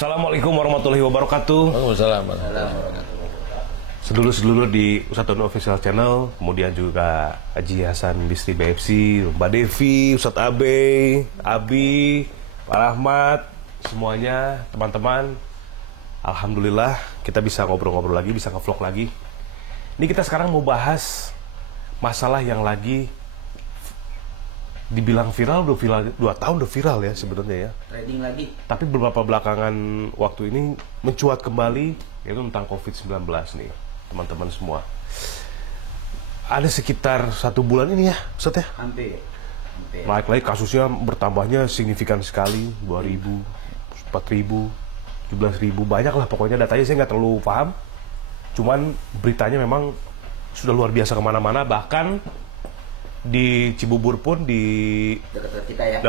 Assalamualaikum warahmatullahi wabarakatuh. Waalaikumsalam. Sedulur-sedulur di Ustadz Dono Official Channel, kemudian juga Haji Hasan Bisri BFC, Mbak Devi, Ustadz Abe, Abi, Pak Rahmat, semuanya, teman-teman. Alhamdulillah kita bisa ngobrol-ngobrol lagi, bisa nge-vlog lagi. Ini kita sekarang mau bahas masalah yang lagi dibilang viral, udah viral 2 tahun udah viral ya sebenarnya ya. Trading lagi. Tapi beberapa belakangan waktu ini mencuat kembali, yaitu tentang COVID-19 nih, teman-teman semua. Ada sekitar 1 bulan ini ya, Ustaz ya? Hampir. Naik lagi kasusnya, bertambahnya signifikan sekali, 2.000, 4.000, 17.000, banyak lah pokoknya datanya saya nggak terlalu paham. Cuman beritanya memang sudah luar biasa kemana-mana, bahkan di Cibubur pun di Dekat kita ya.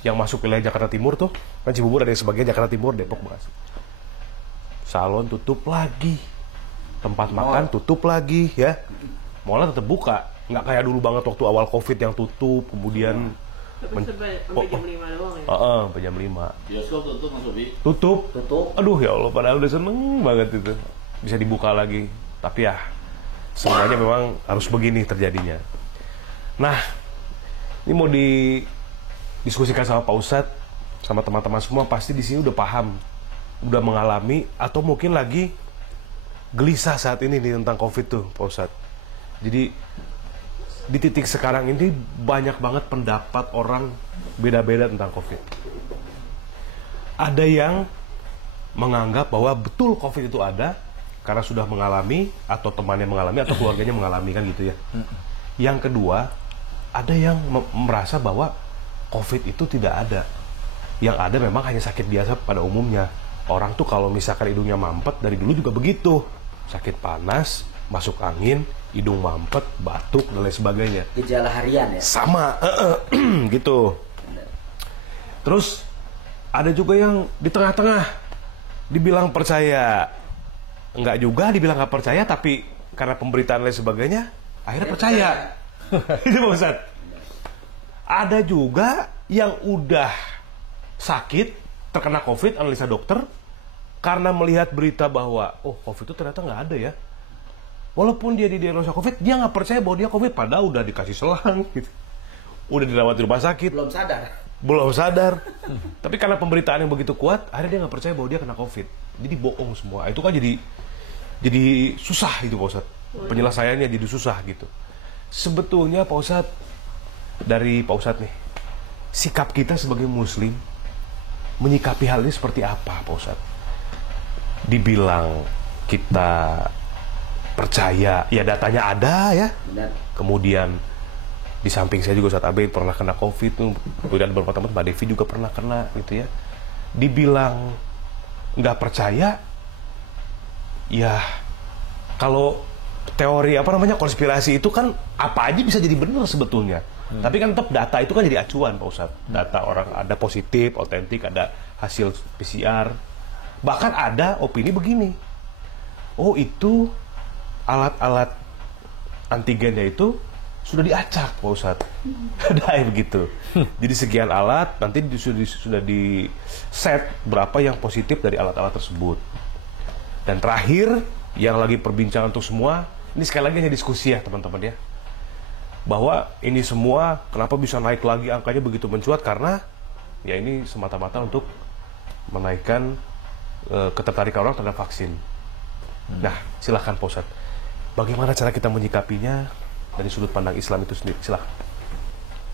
yang masuk wilayah Jakarta Timur tuh, kan Cibubur ada yang sebagian Jakarta Timur, Depok, Bekasi. Salon tutup lagi, tempat makan tutup lagi ya. Mallnya tetap buka, nggak kayak dulu banget waktu awal COVID yang tutup, kemudian Tapi sampai jam 5 doang ya? sampai jam 5 Bioskop tutup Mas Bobi. tutup. Aduh ya Allah, padahal udah seneng banget itu bisa dibuka lagi, tapi ya semuanya memang harus begini terjadinya. Nah, ini mau didiskusikan sama Pak Ustadz, sama teman-teman semua, pasti di sini udah paham, udah mengalami, atau mungkin lagi gelisah saat ini nih tentang COVID tuh, Pak Ustadz. Jadi, di titik sekarang ini banyak banget pendapat orang beda-beda tentang COVID. Ada yang menganggap bahwa betul COVID itu ada, karena sudah mengalami, atau temannya mengalami, atau keluarganya mengalami, kan gitu ya. Yang kedua, ada yang merasa bahwa COVID itu tidak ada. Yang ada memang hanya sakit biasa pada umumnya. Orang tuh kalau misalkan hidungnya mampet, dari dulu juga begitu. Sakit panas, masuk angin, hidung mampet, batuk, dan lain sebagainya. Gejala harian ya? Sama, gitu. Terus, ada juga yang di tengah-tengah, dibilang percaya. Enggak juga, dibilang nggak percaya, tapi karena pemberitaan dan lain sebagainya, akhirnya percaya. Itu Pak Ustadz. Ada juga yang udah sakit, terkena COVID, analisa dokter, karena melihat berita bahwa COVID itu ternyata nggak ada ya. Walaupun dia didiagnosa COVID, dia nggak percaya bahwa dia COVID, padahal udah dikasih selang gitu. Udah dirawat di rumah sakit, belum sadar. Tapi karena pemberitaan yang begitu kuat, akhirnya dia nggak percaya bahwa dia kena COVID. Jadi bohong semua. Itu kan jadi susah itu Pak Ustadz. Penyelesaiannya jadi susah gitu. Sebetulnya Pak Ustadz, dari Pak Ustadz nih, sikap kita sebagai muslim menyikapi hal ini seperti apa Pak Ustadz? Dibilang kita percaya, ya datanya ada ya. Benar. Kemudian di samping saya juga Ustadz Abe pernah kena COVID tuh, kemudian beberapa teman, Mbak Devi juga pernah kena gitu ya. Dibilang nggak percaya, ya kalau teori konspirasi itu kan apa aja bisa jadi benar sebetulnya. Tapi kan tetap data itu kan jadi acuan Pak Ustadz. Data orang ada positif, otentik, ada hasil PCR. Bahkan ada opini begini. Oh itu alat-alat antigennya itu sudah diacak Pak Ustadz. Ada begitu. Jadi sekian alat, nanti sudah di set berapa yang positif dari alat-alat tersebut. Dan terakhir, yang lagi perbincangan untuk semua, ini sekali lagi hanya diskusi ya teman-teman ya, bahwa ini semua kenapa bisa naik lagi angkanya begitu mencuat, karena ya ini semata-mata untuk menaikkan ketertarikan orang terhadap vaksin. Nah, silahkan Pak Ustadz, bagaimana cara kita menyikapinya dari sudut pandang Islam itu sendiri? Silahkan.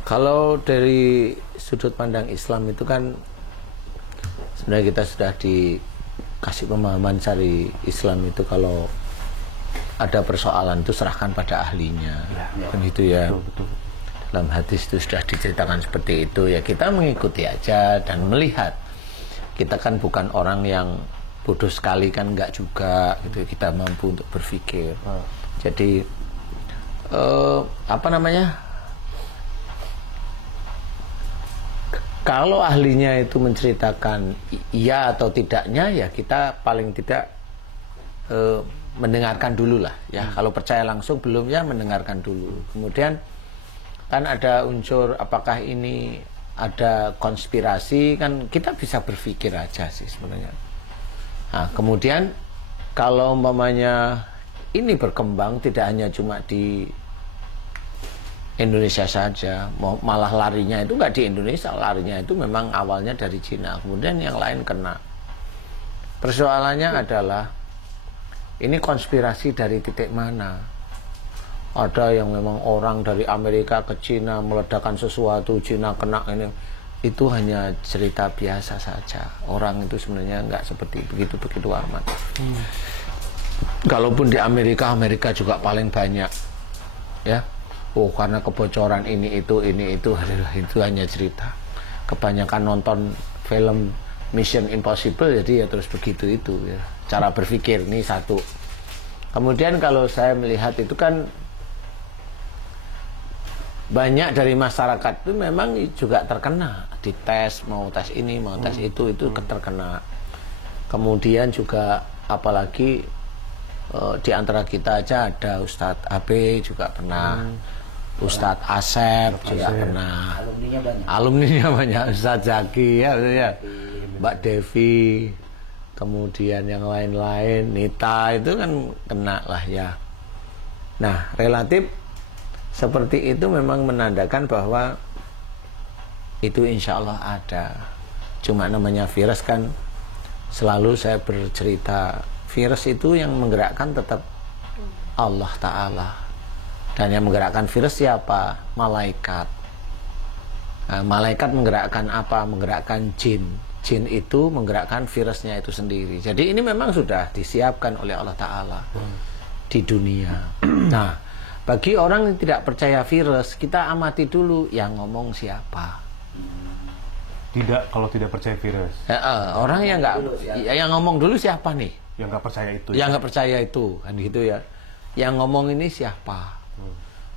Kalau dari sudut pandang Islam itu kan sebenarnya kita sudah dikasih pemahaman dari Islam itu, kalau ada persoalan itu serahkan pada ahlinya, kan itu ya. Betul. Dalam hadis itu sudah diceritakan seperti itu, ya kita mengikuti aja dan melihat. Kita kan bukan orang yang bodoh sekali, kan enggak juga gitu. Kita mampu untuk berpikir. Jadi kalau ahlinya itu menceritakan iya atau tidaknya, ya kita paling tidak mendengarkan dulu lah ya. Kalau percaya langsung belum, ya mendengarkan dulu. Kemudian kan ada unsur apakah ini ada konspirasi, kan kita bisa berpikir aja sih sebenarnya. Nah, kemudian kalau umpamanya ini berkembang tidak hanya cuma di Indonesia saja, malah larinya itu nggak di Indonesia, larinya itu memang awalnya dari Cina, kemudian yang lain kena. Persoalannya adalah ini konspirasi dari titik mana? Ada yang memang orang dari Amerika ke Cina meledakkan sesuatu, Cina kena ini. Itu hanya cerita biasa saja. Orang itu sebenarnya nggak seperti begitu amat. Kalaupun di Amerika juga paling banyak, ya. Oh, karena kebocoran ini itu hanya cerita. Kebanyakan nonton film Mission Impossible, jadi ya terus begitu itu ya. Cara berpikir ini satu. Kemudian kalau saya melihat itu kan banyak dari masyarakat itu memang juga terkena, dites, mau tes ini, mau tes itu terkena. Kemudian juga apalagi di antara kita aja ada Ustadz AB juga pernah, Ustadz Asep juga pernah, alumninya banyak, Ustadz Zaki ya, Mbak Devi, kemudian yang lain-lain, Nita itu kan kena lah ya. Nah, relatif seperti itu memang menandakan bahwa itu insya Allah ada. Cuma namanya virus kan, selalu saya bercerita, virus itu yang menggerakkan tetap Allah Ta'ala. Dan yang menggerakkan virus siapa? Malaikat. Nah, malaikat menggerakkan apa? Menggerakkan jin. Jin itu menggerakkan virusnya itu sendiri. Jadi ini memang sudah disiapkan oleh Allah Ta'ala di dunia. Nah, bagi orang yang tidak percaya virus, kita amati dulu yang ngomong siapa. Kalau tidak percaya virus. Orang yang yang ngomong dulu siapa nih? Yang nggak percaya itu. Yang nggak percaya itu, kan gitu ya. Yang ngomong ini siapa?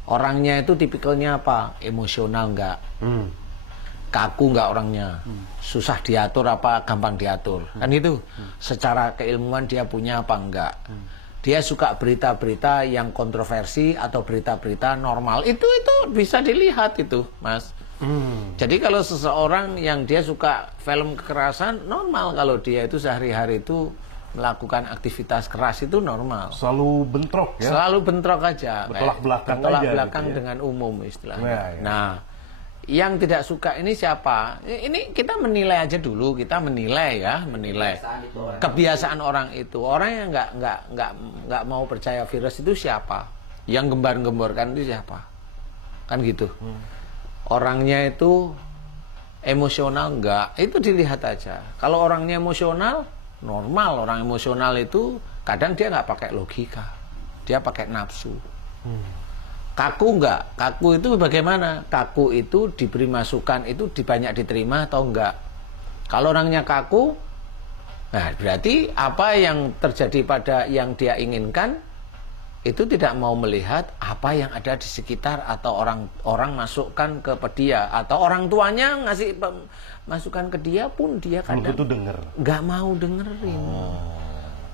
Orangnya itu tipikalnya apa? Emosional nggak? Kaku nggak orangnya? Susah diatur apa gampang diatur? Kan itu. Secara keilmuan dia punya apa enggak? Dia suka berita-berita yang kontroversi atau berita-berita normal. Itu bisa dilihat itu, Mas. Jadi kalau seseorang yang dia suka film kekerasan, normal kalau dia itu sehari-hari itu melakukan aktivitas keras itu normal. Selalu bentrok ya? Selalu bentrok aja. Bertolak belakang bertolak aja belakang gitu ya? dengan umum istilahnya. Ya. Nah, yang tidak suka ini siapa? Ini kita menilai aja dulu, kita menilai kebiasaan orang itu. Orang yang nggak mau percaya virus itu siapa? Yang gembar-gemborkan itu siapa? Kan gitu. Orangnya itu emosional enggak? Itu dilihat aja. Kalau orangnya emosional, normal. Orang emosional itu kadang dia nggak pakai logika, dia pakai nafsu. Kaku enggak? Kaku itu bagaimana? Kaku itu diberi masukan itu banyak diterima atau enggak? Kalau orangnya kaku, nah berarti apa yang terjadi pada yang dia inginkan itu tidak mau melihat apa yang ada di sekitar atau orang masukkan ke dia atau orang tuanya ngasih masukan ke dia pun dia kadang nggak mau dengerin.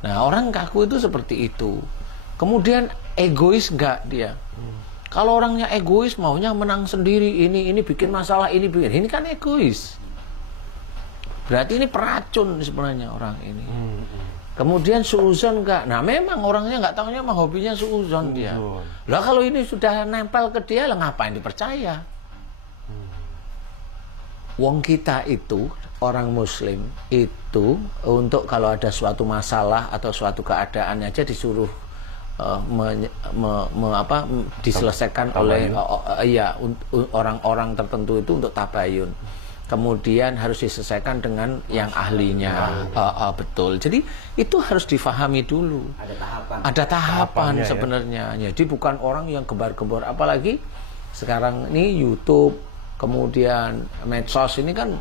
Nah, orang kaku itu seperti itu. Kemudian egois enggak dia? Kalau orangnya egois, maunya menang sendiri, ini bikin masalah, ini kan egois. Berarti ini peracun sebenarnya orang ini. Kemudian suuzon enggak? Nah, memang orangnya enggak tahunya mah hobinya suuzon dia. Lah kalau ini sudah nempel ke dia, lah ngapain dipercaya? Wong kita itu, orang muslim itu, untuk kalau ada suatu masalah atau suatu keadaan aja disuruh diselesaikan oleh orang-orang tertentu itu untuk tabayun. Kemudian harus diselesaikan dengan yang ahlinya. Betul. Jadi itu harus difahami dulu. Ada tahapan sebenarnya. Ya. Jadi bukan orang yang gembar-gembor. Apalagi sekarang ini YouTube, kemudian medsos ini kan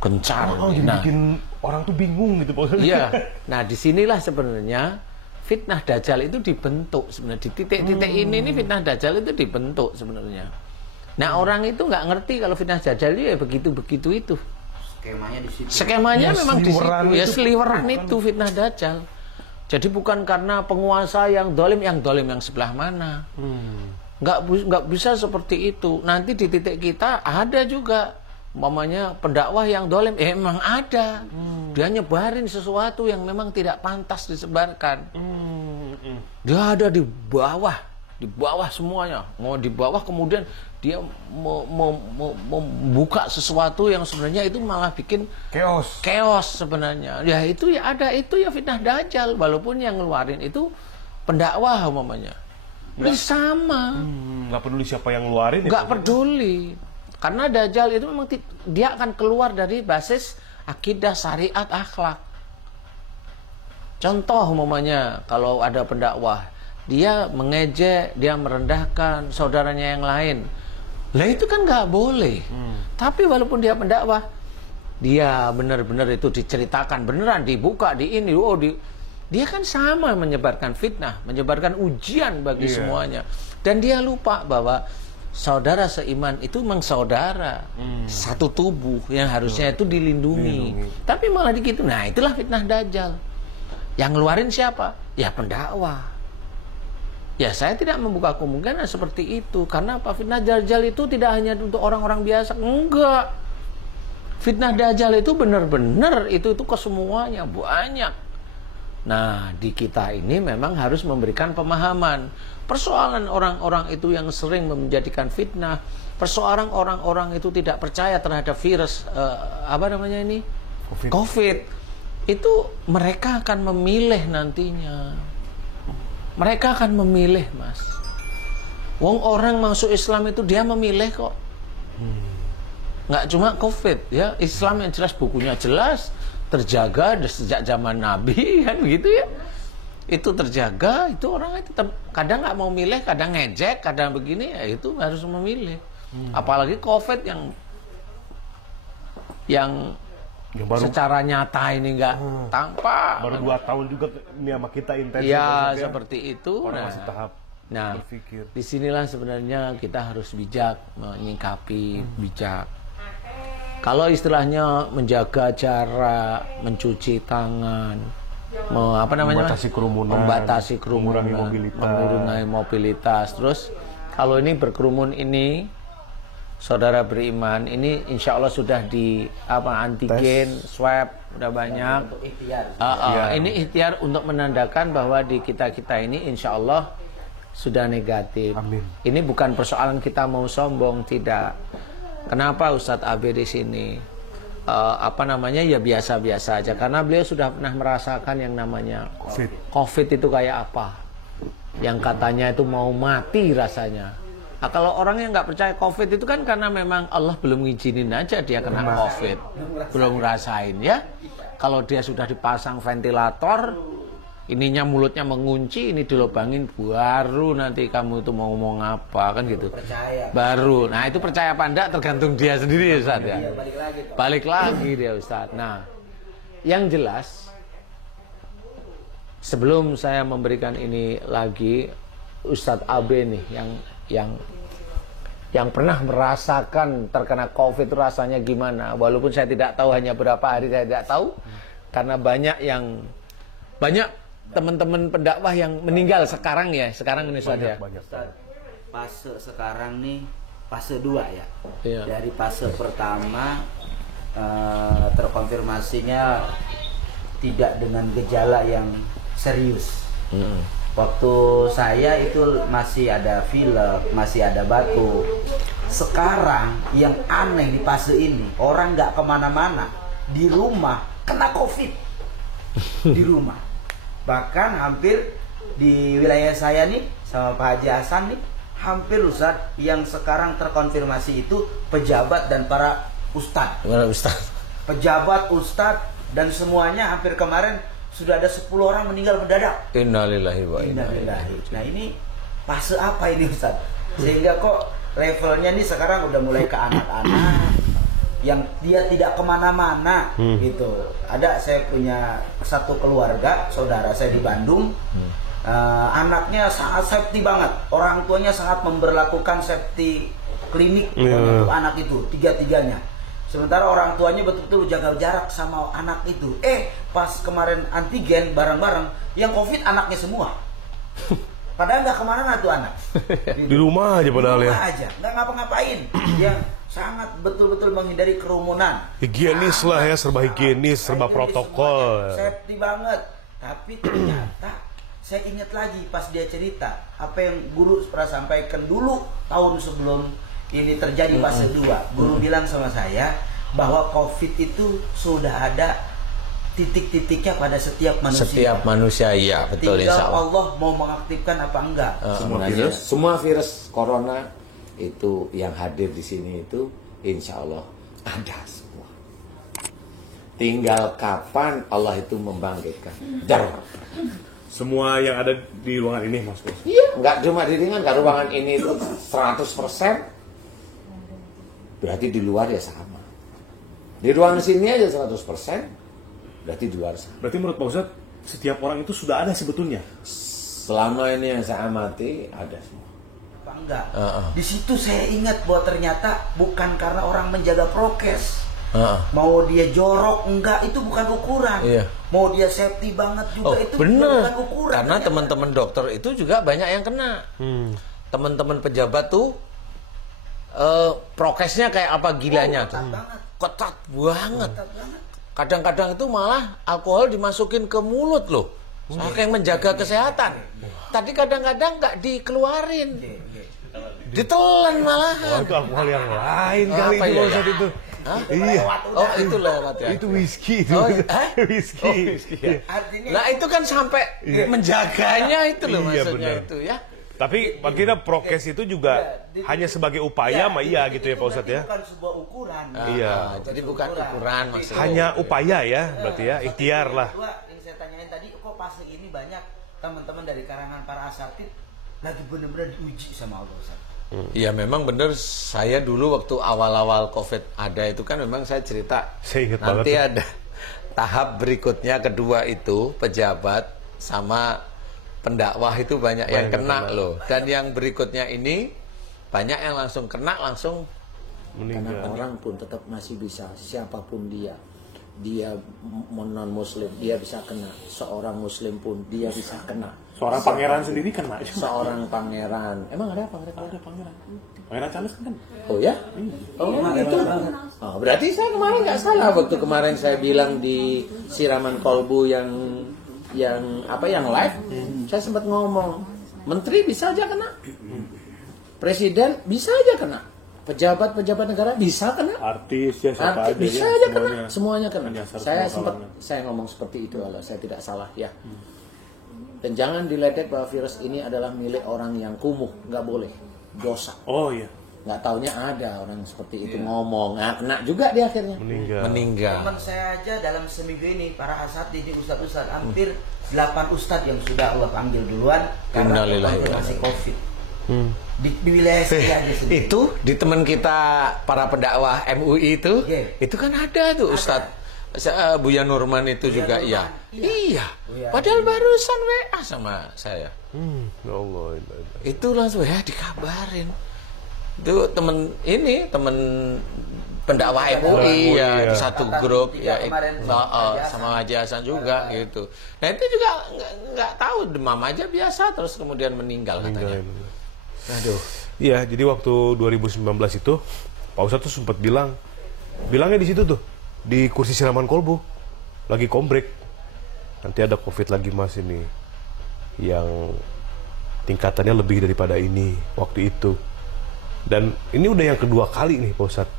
gencar. Bikin orang tuh bingung gitu Pak. Iya. Nah disinilah sebenarnya fitnah dajjal itu dibentuk sebenarnya di titik-titik ini fitnah dajjal itu dibentuk sebenarnya. Nah orang itu nggak ngerti kalau fitnah dajjal ya begitu itu. Skemanya di situ. Skemanya memang di situ. Ya seliweran kan itu fitnah dajjal. Jadi bukan karena penguasa yang dolim yang sebelah mana. Nggak bisa seperti itu. Nanti di titik kita ada juga umpamanya pendakwah yang dolim, emang ada. Dia nyebarin sesuatu yang memang tidak pantas disebarkan. Dia ada di bawah semuanya. Mau di bawah kemudian dia membuka sesuatu yang sebenarnya itu malah bikin chaos sebenarnya. Ya itu ya ada, itu ya fitnah dajjal, walaupun yang ngeluarin itu pendakwah umpamanya. Ini sama. Nggak peduli siapa yang ngeluarin. Nggak peduli. Karena dajjal itu memang dia akan keluar dari basis akidah, syariat, akhlak. Contoh umpamanya kalau ada pendakwah, dia mengejek, dia merendahkan saudaranya yang lain. Lah itu kan nggak boleh. Tapi walaupun dia pendakwah, dia benar-benar itu diceritakan beneran, dibuka di ini, dia kan sama menyebarkan fitnah, menyebarkan ujian bagi semuanya. Dan dia lupa bahwa saudara seiman itu memang saudara, satu tubuh yang harusnya itu dilindungi. Tapi malah begitu. Nah, itulah fitnah dajjal. Yang ngeluarin siapa? Ya pendakwah. Ya saya tidak membuka kemungkinan seperti itu. Karena apa? Fitnah dajjal itu tidak hanya untuk orang-orang biasa. Enggak. Fitnah dajjal itu benar-benar itu ke semuanya, banyak. Nah, di kita ini memang harus memberikan pemahaman. Persoalan orang-orang itu yang sering menjadikan fitnah, persoalan orang-orang itu tidak percaya terhadap virus COVID. Itu mereka akan memilih nantinya. Mereka akan memilih, Mas. Wong orang masuk Islam itu dia memilih kok. Nggak cuma COVID ya, Islam yang jelas bukunya jelas, terjaga sejak zaman Nabi kan begitu ya. Itu terjaga, itu orang itu kadang nggak mau milih, kadang ngejek, kadang begini ya, itu harus memilih. Apalagi COVID yang baru, secara nyata ini nggak tampak. Baru 2 tahun juga ini sama kita intens. Ya seperti itu. Orang masih tahap berpikir. Disinilah sebenarnya kita harus bijak menyikapi, bijak. Kalau istilahnya menjaga jarak, mencuci tangan, membatasi kerumunan, mengurangi mobilitas. Terus kalau ini berkerumun ini, saudara beriman, ini insya Allah sudah di antigen, swab udah banyak. Ini ikhtiar untuk menandakan bahwa di kita ini insya Allah sudah negatif. Amin. Ini bukan persoalan kita mau sombong, tidak. Kenapa Ustadz Abe di sini? Ya biasa-biasa aja, karena beliau sudah pernah merasakan yang namanya COVID itu kayak apa, yang katanya itu mau mati rasanya. Nah, kalau orang yang nggak percaya COVID itu kan karena memang Allah belum ngizinin aja dia kena COVID, belum ngerasain ya. Kalau dia sudah dipasang ventilator, ininya mulutnya mengunci, ini dilobangin, baru nanti kamu itu mau ngomong apa kan gitu. Baru, nah itu percaya apa enggak tergantung dia sendiri Ustaz ya. Balik lagi dia Ustaz. Nah, yang jelas sebelum saya memberikan ini lagi, Ustadz Abe nih yang pernah merasakan terkena COVID rasanya gimana, walaupun saya tidak tahu hanya berapa hari, saya tidak tahu karena banyak teman-teman pendakwah yang meninggal sekarang ini Ustaz ya. Fase sekarang nih fase 2 ya. Iya. Dari fase pertama terkonfirmasinya tidak dengan gejala yang serius. Waktu saya itu masih ada pilek, masih ada batuk. Sekarang yang aneh di fase ini, orang nggak kemana-mana, di rumah kena COVID. Di rumah. Bahkan hampir di wilayah saya nih, sama Pak Haji Hasan nih, hampir Ustadz yang sekarang terkonfirmasi itu pejabat dan para ustadz. Pejabat, ustadz, dan semuanya hampir kemarin sudah ada 10 orang meninggal mendadak. Innalillahi wa inna ilaihi. Nah ini fase apa ini Ustaz? Sehingga kok levelnya nih sekarang udah mulai ke anak-anak yang dia tidak kemana-mana gitu. Ada, saya punya satu keluarga, saudara saya di Bandung, anaknya sangat safety banget. Orang tuanya sangat memberlakukan safety klinik untuk anak itu, tiga-tiganya. Sementara orang tuanya betul-betul jaga jarak sama anak itu. Pas kemarin antigen bareng-bareng, yang COVID anaknya semua. Padahal nggak kemana-mana tuh anak. Di rumah aja padahal ya. Di rumah aja, nggak ngapa-ngapain. Yang sangat betul-betul menghindari kerumunan. Higienis lah ya, serba higienis, serba protokol. Safety banget. Tapi ternyata saya ingat lagi pas dia cerita apa yang guru pernah sampaikan dulu tahun sebelum ini terjadi fase 2. Guru bilang sama saya bahwa COVID itu sudah ada titik-titiknya pada setiap manusia. Setiap manusia, iya betul, Tinggal insya Allah. Allah mau mengaktifkan apa enggak. Semua virus corona itu yang hadir di sini itu insya Allah ada semua. Tinggal kapan Allah itu membangkitkan. Dar. Semua yang ada di ruangan ini, Mas Bos. Iya, nggak cuma di ruangan ini itu 100%. Berarti di luar ya sama. Di ruangan sini aja 100%. Berarti di luar sama. Berarti menurut Pak Ustadz, setiap orang itu sudah ada sebetulnya. Selama ini yang saya amati ada semua. Apa enggak? Di situ saya ingat bahwa ternyata bukan karena orang menjaga prokes. Mau dia jorok enggak, itu bukan ukuran. Iya. Mau dia safety banget juga, itu bener. bukan ukuran. Karena Ternyata. teman-teman dokter itu juga banyak yang kena. Teman-teman pejabat tuh prokesnya kayak apa gilanya tuh. Ketat banget. Kadang-kadang itu malah alkohol dimasukin ke mulut loh. Saking menjaga kesehatan. Tadi kadang-kadang nggak dikeluarin. Ditelan malah. Oh, itu alkohol yang lain kali Apa itu ya? Pak Ustadz itu. Hah? Iya. Oh itu lewat ya. Itu whisky itu. Oh, hah? Whisky. Iya. Artinya Nah itu kan sampai menjaganya itu loh Iya, maksudnya benar. itu ya. Tapi bagi kita prokes itu juga hanya sebagai upaya, mah iya gitu ya Pak Ustadz ya. bukan sebuah ukuran. Iya. Jadi bukan ukuran maksudnya. Hanya upaya ya, berarti ya, ikhtiar lah. Kedua, yang saya tanyain tadi, kok fase ini banyak teman-teman dari karangan para asatid lagi benar-benar diuji sama Allah Ustaz. Iya memang benar, saya dulu waktu awal-awal COVID ada itu kan memang saya cerita. Saya ingat nanti banget ada tahap berikutnya, kedua itu pejabat sama pendakwah itu banyak yang kena loh. Dan yang berikutnya ini banyak yang langsung kena, langsung Meninggal. Karena orang pun tetap masih bisa, siapapun dia non muslim dia bisa kena, seorang muslim pun dia bisa kena, Seorang pangeran sendiri kena. seorang pangeran, emang ada pangeran? Ada pangeran. Pangeran Charles kan? Oh ya? Oh itu. Oh, berarti saya kemarin nggak salah waktu kemarin saya bilang di siraman kolbu yang live, saya sempat ngomong, menteri bisa aja kena, presiden bisa aja kena, pejabat negara bisa kena, Artis ya siapa aja bisa ya, aja semuanya. kena, semuanya kena. Menyasar Saya semua sempat kalangan. ngomong seperti itu kalau saya tidak salah ya. Dan jangan diledek bahwa virus ini adalah milik orang yang kumuh, nggak boleh, dosa. Oh iya, Nggak taunya ada orang seperti itu ngomong, nah, kena juga di akhirnya. meninggal. Teman saya aja dalam seminggu ini para asatid ini ustadz hampir 8 ustadz yang sudah Allah panggil duluan karena Innalillahi wa konfirmasi inna COVID di wilayah saya aja sendiri. Itu di teman kita para pendakwah MUI itu, Iya. itu kan ada tuh Ustadz Buya Nurman itu Buya juga Nurman, iya. iya. Iya. Padahal barusan WA sama saya. ya Allah. Itu langsung ya dikabarin. Itu temen pendakwah MUI ya, iya. di satu Angkatan grup 3 ya, kemarin sama Haji Hasan juga gitu. Nah itu juga nggak tahu, demam aja biasa terus kemudian meninggal katanya. Aduh. Iya, jadi waktu 2019 itu Pak Ustadz tuh sempat bilangnya di situ tuh, di kursi siraman kolbu, lagi kombrek. Nanti ada COVID lagi mas ini, yang tingkatannya lebih daripada ini waktu itu. Dan ini udah yang kedua kali nih Pak Ustadz,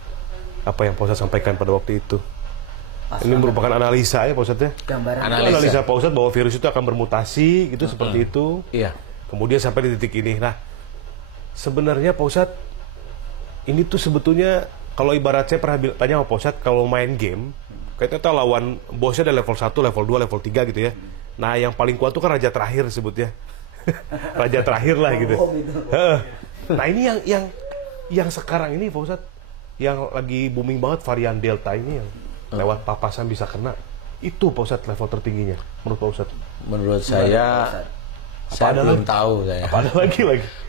apa yang Pak Ustadz sampaikan pada waktu itu. Ini merupakan analisa ya Pak Ustadz ya. Gambaran Analisa Pak Ustadz bahwa virus itu akan bermutasi gitu seperti itu. Iya. Kemudian sampai di titik ini. Nah, sebenarnya Pak Ustadz, ini tuh sebetulnya kalau ibarat saya pernah tanya sama Pak Ustadz, kalau main game, kita lawan bosnya ada level 1, level 2, level 3 gitu ya. Nah, yang paling kuat tuh kan raja terakhir sebutnya. Raja terakhir lah gitu. Nah, ini yang sekarang ini Pak Ustadz, yang lagi booming banget varian Delta ini yang lewat papasan bisa kena. Itu Pak Ustadz level tertingginya menurut Pak Ustadz. Menurut saya belum tahu saya. Apa ada lagi?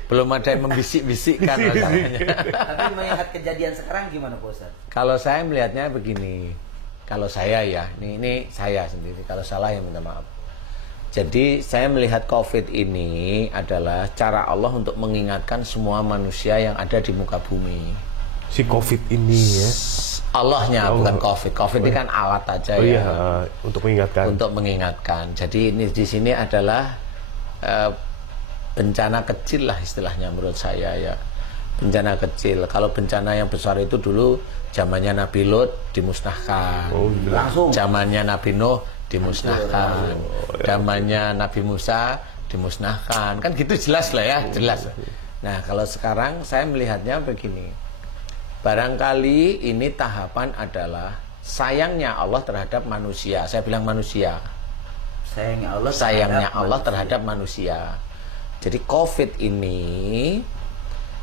Belum ada yang membisik-bisikkan masalahnya. Tapi melihat kejadian sekarang gimana Pak Ustaz? Kalau saya melihatnya begini, kalau saya ya, ini saya sendiri, kalau salah ya minta maaf. Jadi saya melihat COVID ini adalah cara Allah untuk mengingatkan semua manusia yang ada di muka bumi. si COVID ini ya. Allahnya bukan COVID. COVID ini kan alat aja Oh ya. iya, untuk mengingatkan. Untuk mengingatkan. Jadi ini di sini adalah bencana kecil lah istilahnya menurut saya ya. Bencana kecil. Kalau bencana yang besar itu dulu zamannya Nabi Lut dimusnahkan. Langsung. Zamannya Nabi Nuh dimusnahkan. Zamannya Nabi Musa dimusnahkan. Kan gitu jelas lah ya, jelas. Nah, kalau sekarang saya melihatnya begini. Barangkali ini tahapan adalah sayangnya Allah terhadap manusia. Saya bilang manusia. Sayangnya Allah terhadap manusia. Jadi COVID ini,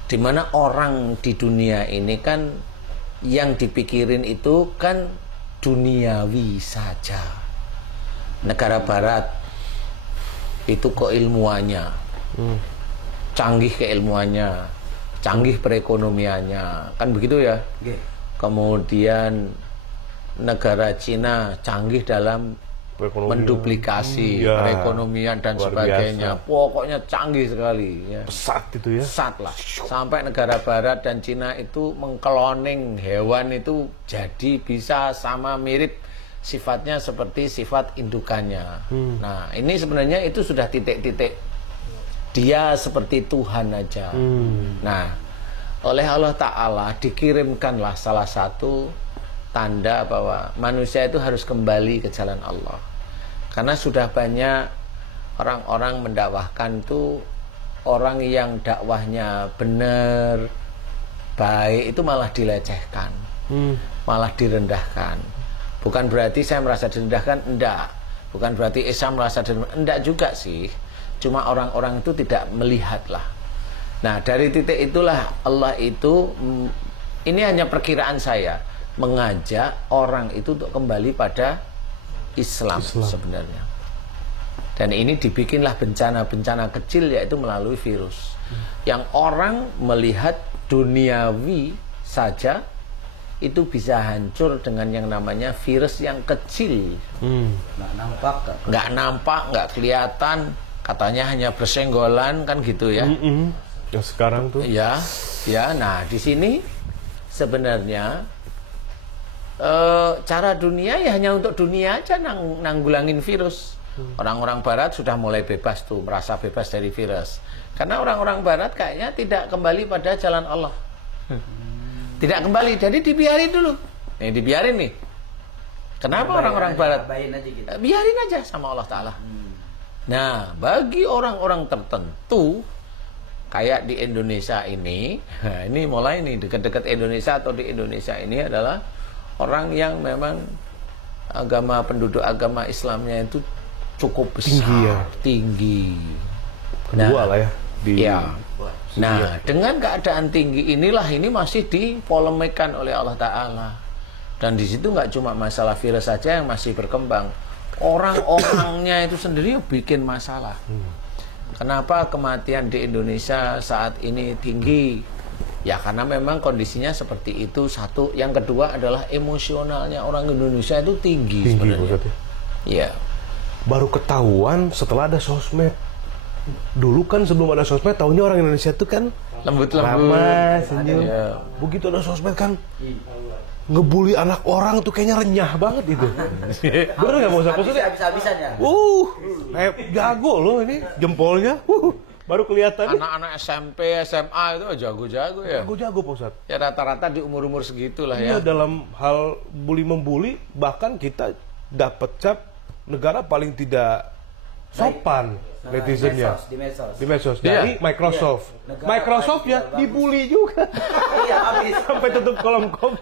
di mana orang di dunia ini kan yang dipikirin itu kan duniawi saja. Negara Barat itu keilmuannya, canggih keilmuannya, canggih perekonomiannya, kan begitu ya. Kemudian negara Cina canggih dalam menduplikasi perekonomian dan sebagainya. Pokoknya canggih sekali ya. Pesat itu ya. Pesat lah. Sampai negara Barat dan Cina itu mengkloning hewan itu jadi bisa sama mirip sifatnya seperti sifat indukannya. Nah, ini sebenarnya itu sudah titik-titik dia seperti Tuhan aja. Nah, oleh Allah Ta'ala dikirimkanlah salah satu tanda bahwa manusia itu harus kembali ke jalan Allah. Karena sudah banyak orang-orang mendakwahkan itu, orang yang dakwahnya benar, baik, itu malah dilecehkan, malah direndahkan. Bukan berarti saya merasa direndahkan, enggak. Bukan berarti Islam merasa direndahkan, enggak juga sih. Cuma orang-orang itu tidak melihat lah. Nah, dari titik itulah Allah itu, ini hanya perkiraan saya, mengajak orang itu untuk kembali pada Islam. Sebenarnya. Dan ini dibikinlah bencana-bencana kecil, yaitu melalui virus. Yang orang melihat duniawi saja itu bisa hancur dengan yang namanya virus yang kecil. Nggak nampak, nggak kelihatan, katanya hanya bersenggolan kan gitu ya. Yang sekarang tuh. Ya. Nah di sini sebenarnya cara dunia ya hanya untuk dunia aja nanggulangin virus. Orang-orang Barat sudah mulai bebas tuh, merasa bebas dari virus. Karena orang-orang Barat kayaknya tidak kembali pada jalan Allah. Tidak kembali, jadi dibiarin dulu. Dibiarin nih. Kenapa orang-orang Barat? Biarin aja sama Allah Ta'ala. Nah, bagi orang-orang tertentu kayak di Indonesia ini, ini mulai nih dekat-dekat Indonesia atau di Indonesia ini adalah orang yang memang penduduk agama Islamnya itu cukup besar, tinggi. Kedua lah ya. Nah, dengan keadaan tinggi inilah ini masih dipolemikan oleh Allah Ta'ala. Dan di situ nggak cuma masalah virus saja yang masih berkembang. Orang-orangnya itu sendiri bikin masalah. Kenapa kematian di Indonesia saat ini tinggi? Ya karena memang kondisinya seperti itu, satu. Yang kedua adalah emosionalnya orang Indonesia itu tinggi sebenarnya. Iya. Baru ketahuan setelah ada sosmed. Dulu kan sebelum ada sosmed, tahunya orang Indonesia itu kan lembut-lembut, ramah, senyum. Begitu ada sosmed kan ngebully anak orang tuh kayaknya renyah banget itu. Bener nggak mau usah habis-habisan ya? Jago loh ini jempolnya. Baru kelihatan. Anak-anak SMP, SMA itu jago-jago ya. Jago-jago Pak Ustadz. Ya rata-rata di umur-umur segitulah ya. Dalam hal bully-membuli, bahkan kita dapat cap negara paling tidak sopan netizennya di medsos dari Microsoft. Microsoft ya dibully juga. Habis sampai tutup kolom komen.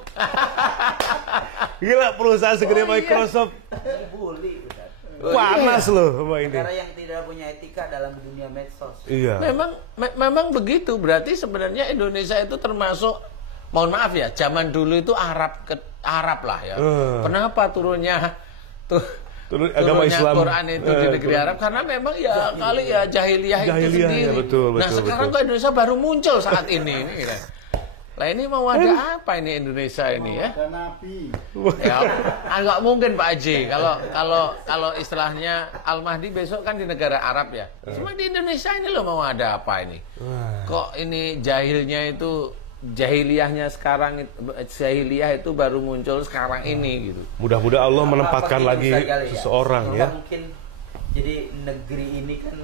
Gila, perusahaan segede Microsoft dibully. Panas loh sama ini. Negara yang tidak punya etika dalam dunia medsos. Iya. Memang begitu. Berarti sebenarnya Indonesia itu termasuk, mohon maaf ya, zaman dulu itu Arab lah ya. Kenapa turunnya agama Islam Quran itu di negeri Arab? Karena memang ya kali ya jahiliyah itu sendiri. Ya, betul, sekarang kok Indonesia baru muncul saat ini. Lah ini mau ada apa ini Indonesia ini ya? Ada Nabi. Ya, nggak mungkin Pak Haji. Kalau istilahnya Al-Mahdi besok kan di negara Arab ya. Cuma di Indonesia ini loh mau ada apa ini? Kok ini jahilnya itu jahiliyahnya sekarang, jahiliyah itu baru muncul sekarang ini gitu. Mudah-mudahan Allah menempatkan Apa lagi begini, Ustaz, kali seseorang Sehingga ya. mungkin jadi negeri ini kan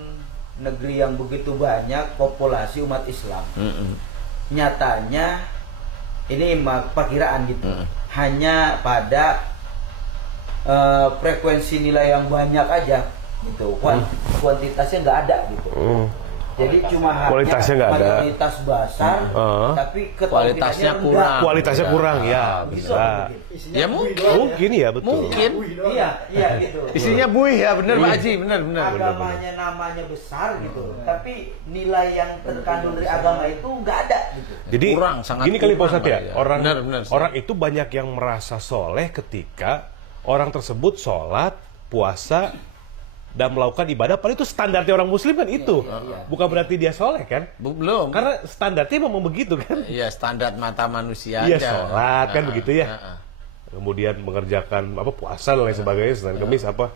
negeri yang begitu banyak populasi umat Islam. Nyatanya ini perkiraan gitu. Hanya pada frekuensi nilai yang banyak aja gitu. Kuantitasnya nggak ada gitu. Jadi cuma Kualitasnya nggak ada. mayoritas besar, tapi Kualitasnya kurang. Kualitasnya kurang ya, Bisa. bisa. Ya Mungkin ya betul. mungkin. Iya gitu. Isinya buih ya, bener Pak Haji, bener. Agamanya namanya besar gitu, tapi nilai yang terkandung dari agama itu nggak ada gitu. Jadi Kurang, sangat gini kali Pak kurang, Ustadz ya, Pak, ya. orang Benar, orang itu banyak yang merasa soleh ketika orang tersebut sholat, puasa, dan melakukan ibadah. Padahal itu standarnya orang Muslim kan itu, bukan berarti dia soleh kan? Belum. Karena standarnya memang begitu kan? Iya, standar mata manusia Iya aja. sholat kan begitu ya. Heeh. Kemudian mengerjakan apa puasa dan lain sebagainya, Senin Kemis apa.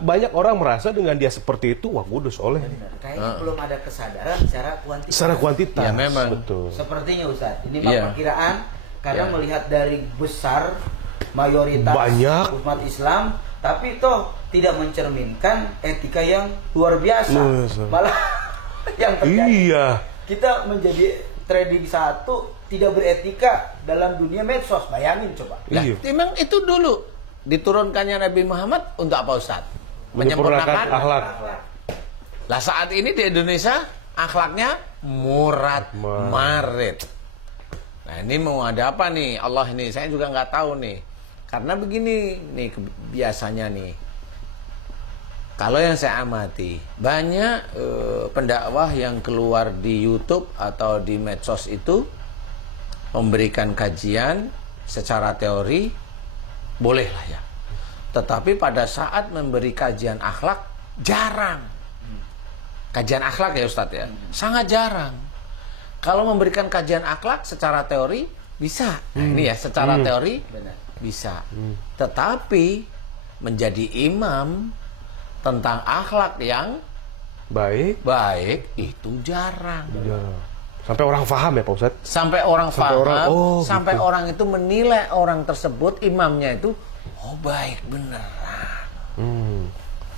Banyak orang merasa dengan dia seperti itu, wah gue udah soleh. Kayaknya belum ada kesadaran secara kuantitas. Secara kuantitas, Ya, memang. betul. Sepertinya Ustaz, ini Iya. perkiraan karena Iya. melihat dari besar mayoritas Banyak. umat Islam, tapi toh tidak mencerminkan etika yang luar biasa. Luar biasa. Malah yang terjadi Iya. kita menjadi trading satu tidak beretika dalam dunia medsos. Bayangin coba. Lah, Iya. memang itu dulu diturunkannya Nabi Muhammad untuk apa Ustaz? Menyempurnakan akhlak. Lah saat ini di Indonesia akhlaknya murad marid. Nah ini mau ada apa nih Allah ini? Saya juga nggak tahu nih. Karena begini nih biasanya nih. Kalau yang saya amati banyak pendakwah yang keluar di YouTube atau di medsos itu memberikan kajian secara teori boleh lah ya. Tetapi pada saat memberi kajian akhlak jarang. Kajian akhlak ya Ustadz ya, sangat jarang. Kalau memberikan kajian akhlak secara teori bisa. Nah, ini ya secara teori bisa. Tetapi menjadi imam tentang akhlak yang baik itu jarang. Sampai orang paham ya Pak Ustadz? Sampai orang paham, sampai gitu. orang itu menilai orang tersebut, imamnya itu, oh baik beneran.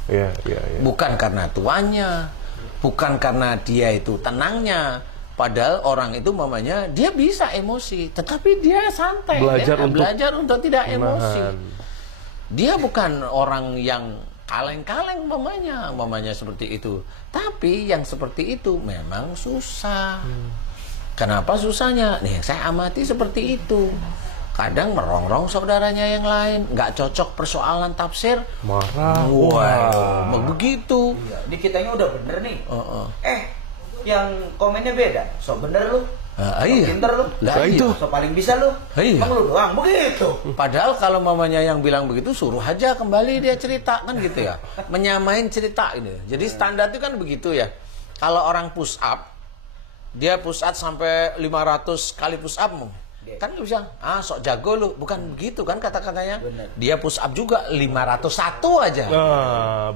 Iya. Bukan karena tuannya, bukan karena dia itu tenangnya. Padahal orang itu mamanya dia bisa emosi, tetapi dia santai, belajar untuk tidak emosi. Dia bukan orang yang kaleng-kaleng mamanya seperti itu. Tapi yang seperti itu memang susah. Kenapa susahnya? Nih saya amati seperti itu. Kadang merongrong saudaranya yang lain, nggak cocok persoalan tafsir, Marah. wah, begitu. Di kitanya udah bener nih. Yang komennya beda. So bener lu. Iya. Pinter lu. Lah itu. So paling bisa lu. Iya. Emang lu doang begitu. Padahal kalau mamanya yang bilang begitu, suruh aja kembali dia cerita kan gitu ya. Menyamain cerita ini. Jadi standar itu kan begitu ya. Kalau orang push up, dia push up sampai 500 kali push up. Kan lu bilang, sok jago lu. Bukan begitu kan kata-katanya. Dia push up juga 501 aja.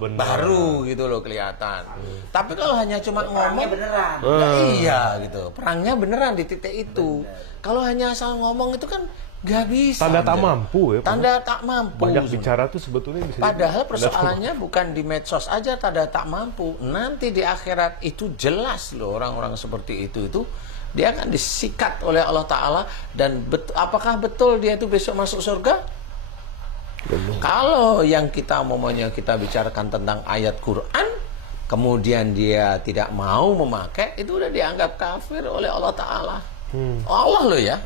Benar. Baru gitu loh kelihatan. Tapi kalau hanya cuma Perangnya ngomong, beneran. ya iya gitu. Perangnya beneran di titik itu. Kalau hanya asal ngomong itu kan gak bisa. Tanda tak mampu ya Pak. Tanda tak mampu. Banyak bicara tuh sebetulnya bisa. Padahal jadi- persoalannya bukan di medsos aja tanda tak mampu. Nanti di akhirat itu jelas loh orang-orang seperti itu dia akan disikat oleh Allah Ta'ala. Dan apakah betul dia itu besok masuk surga? Kalau yang kita kita bicarakan tentang ayat Quran, kemudian dia tidak mau memakai, itu udah dianggap kafir oleh Allah Ta'ala. Allah loh ya.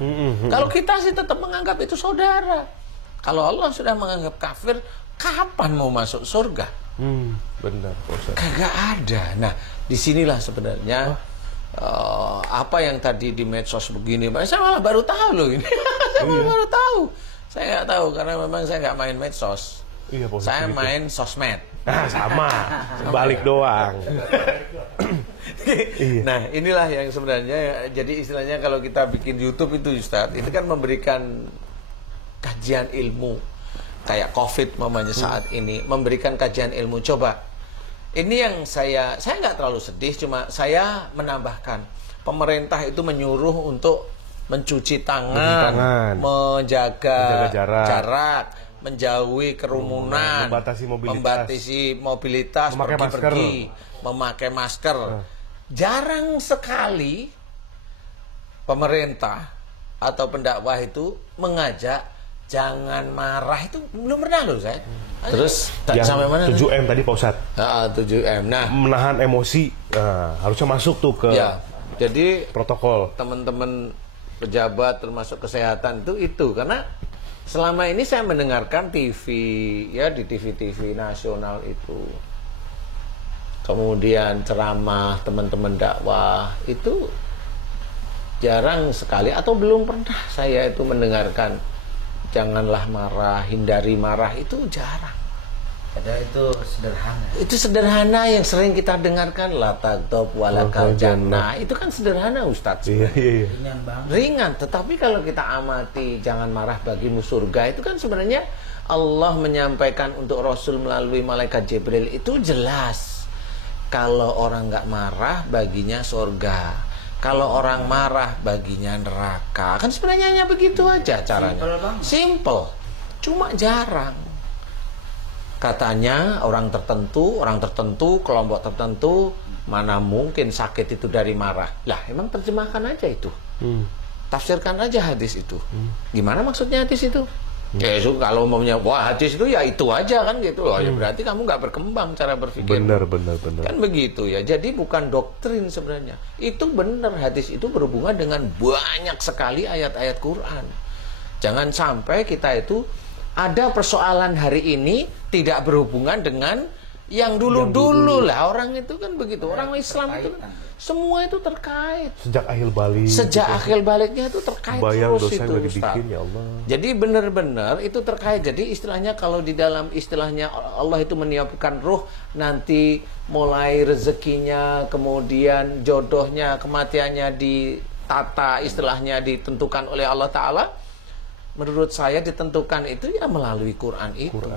Kalau kita sih tetap menganggap itu saudara. Kalau Allah sudah menganggap kafir, kapan mau masuk surga? Benar Pak Ustadz. Kagak ada. Nah, disinilah sebenarnya apa yang tadi di medsos begini, saya malah baru tahu loh ini. Saya malah baru tahu. Saya nggak tahu karena memang saya nggak main medsos. Iya, Pak Ustadz, Saya gitu. main sosmed. Sama. Balik doang. Nah, inilah yang sebenarnya jadi istilahnya kalau kita bikin YouTube itu Ustaz, itu kan memberikan kajian ilmu. Kayak Covid mamanya saat ini memberikan kajian ilmu. Coba. Ini yang saya nggak terlalu sedih, cuma saya menambahkan pemerintah itu menyuruh untuk mencuci tangan, menjaga jarak, menjauhi kerumunan, membatasi mobilitas, pergi-pergi, memakai masker. Jarang sekali pemerintah atau pendakwah itu mengajak jangan marah, itu belum pernah loh saya. Terus yang sampai mana? 7M tadi Pak Ustadz. 7M. Nah, menahan emosi, harusnya masuk tuh ke jadi protokol. Teman-teman pejabat termasuk kesehatan itu karena selama ini saya mendengarkan TV ya di TV nasional itu. Kemudian ceramah teman-teman dakwah itu jarang sekali atau belum pernah saya itu mendengarkan janganlah marah, hindari marah, itu jarang. Padahal itu sederhana. Itu sederhana yang sering kita dengarkan, la taghdab walakal jannah. Itu kan sederhana Ustadz. Iya. Ringan banget. Ringan, tetapi kalau kita amati jangan marah bagimu surga, itu kan sebenarnya Allah menyampaikan untuk Rasul melalui malaikat Jibril itu jelas. Kalau orang nggak marah baginya surga. Kalau orang marah baginya neraka. Kan sebenarnya hanya begitu aja caranya. Simple. Cuma jarang. Katanya orang tertentu, kelompok tertentu, mana mungkin sakit itu dari marah. Lah, emang terjemahkan aja itu. Tafsirkan aja hadis itu. Gimana maksudnya hadis itu? Ya itu kalau maunya wah hadis itu ya itu aja kan gitu. Ya berarti kamu nggak berkembang cara berpikir. Benar. Kan begitu ya. Jadi bukan doktrin sebenarnya. Itu benar, hadis itu berhubungan dengan banyak sekali ayat-ayat Quran. Jangan sampai kita itu ada persoalan hari ini tidak berhubungan dengan yang dulu-dulu lah. Orang itu kan begitu. Orang Islam itu kan semua itu terkait. Sejak akhir baliknya itu terkait terus itu Ustaz. Ya Allah. Jadi benar-benar itu terkait. Jadi istilahnya kalau di dalam istilahnya Allah itu menyiapkan ruh, nanti mulai rezekinya, kemudian jodohnya, kematiannya ditata, istilahnya ditentukan oleh Allah Ta'ala. Menurut saya ditentukan itu ya melalui Quran itu.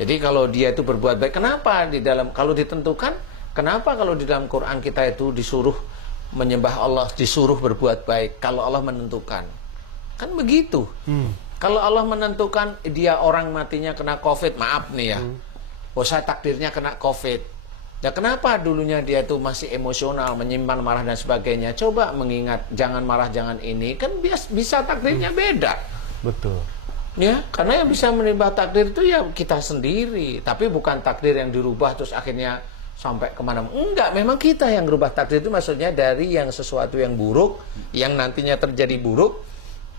Jadi kalau dia itu berbuat baik, kenapa di dalam kalau ditentukan? Kenapa kalau di dalam Quran kita itu disuruh menyembah Allah, disuruh berbuat baik? Kalau Allah menentukan, kan begitu. Kalau Allah menentukan dia orang matinya kena COVID, maaf nih ya, saya takdirnya kena COVID. Ya kenapa dulunya dia itu masih emosional, menyimpan marah dan sebagainya? Coba mengingat jangan marah, jangan ini, kan bisa takdirnya beda. Betul. Ya, karena yang bisa merubah takdir itu ya kita sendiri, tapi bukan takdir yang dirubah terus akhirnya sampai kemana. Enggak, memang kita yang merubah takdir itu maksudnya dari yang sesuatu yang buruk, yang nantinya terjadi buruk,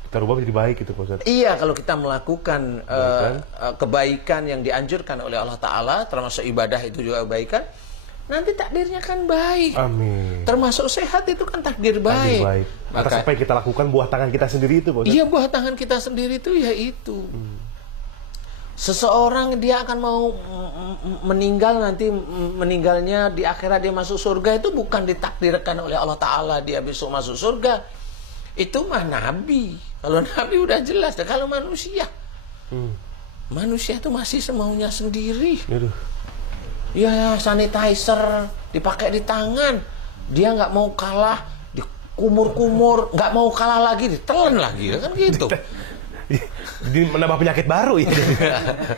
kita rubah menjadi baik gitu Pak Ustaz. Iya, kalau kita melakukan kebaikan yang dianjurkan oleh Allah Ta'ala, termasuk ibadah itu juga kebaikan, nanti takdirnya kan baik. Amin. Termasuk sehat itu kan takdir baik. Atas apa yang kita lakukan, buah tangan kita sendiri itu Pak Ustaz. Iya, buah tangan kita sendiri itu ya itu. Seseorang dia akan mau meninggal, nanti meninggalnya di akhirat dia masuk surga, itu bukan ditakdirkan oleh Allah Ta'ala dia besok masuk surga. Itu mah Nabi. Kalau Nabi udah jelas. Dan kalau manusia, manusia itu masih semaunya sendiri. Ya sanitizer dipakai di tangan, dia nggak mau kalah, dikumur-kumur, nggak mau kalah lagi, ditelan lagi, kan gitu. Jadi menambah penyakit baru ya.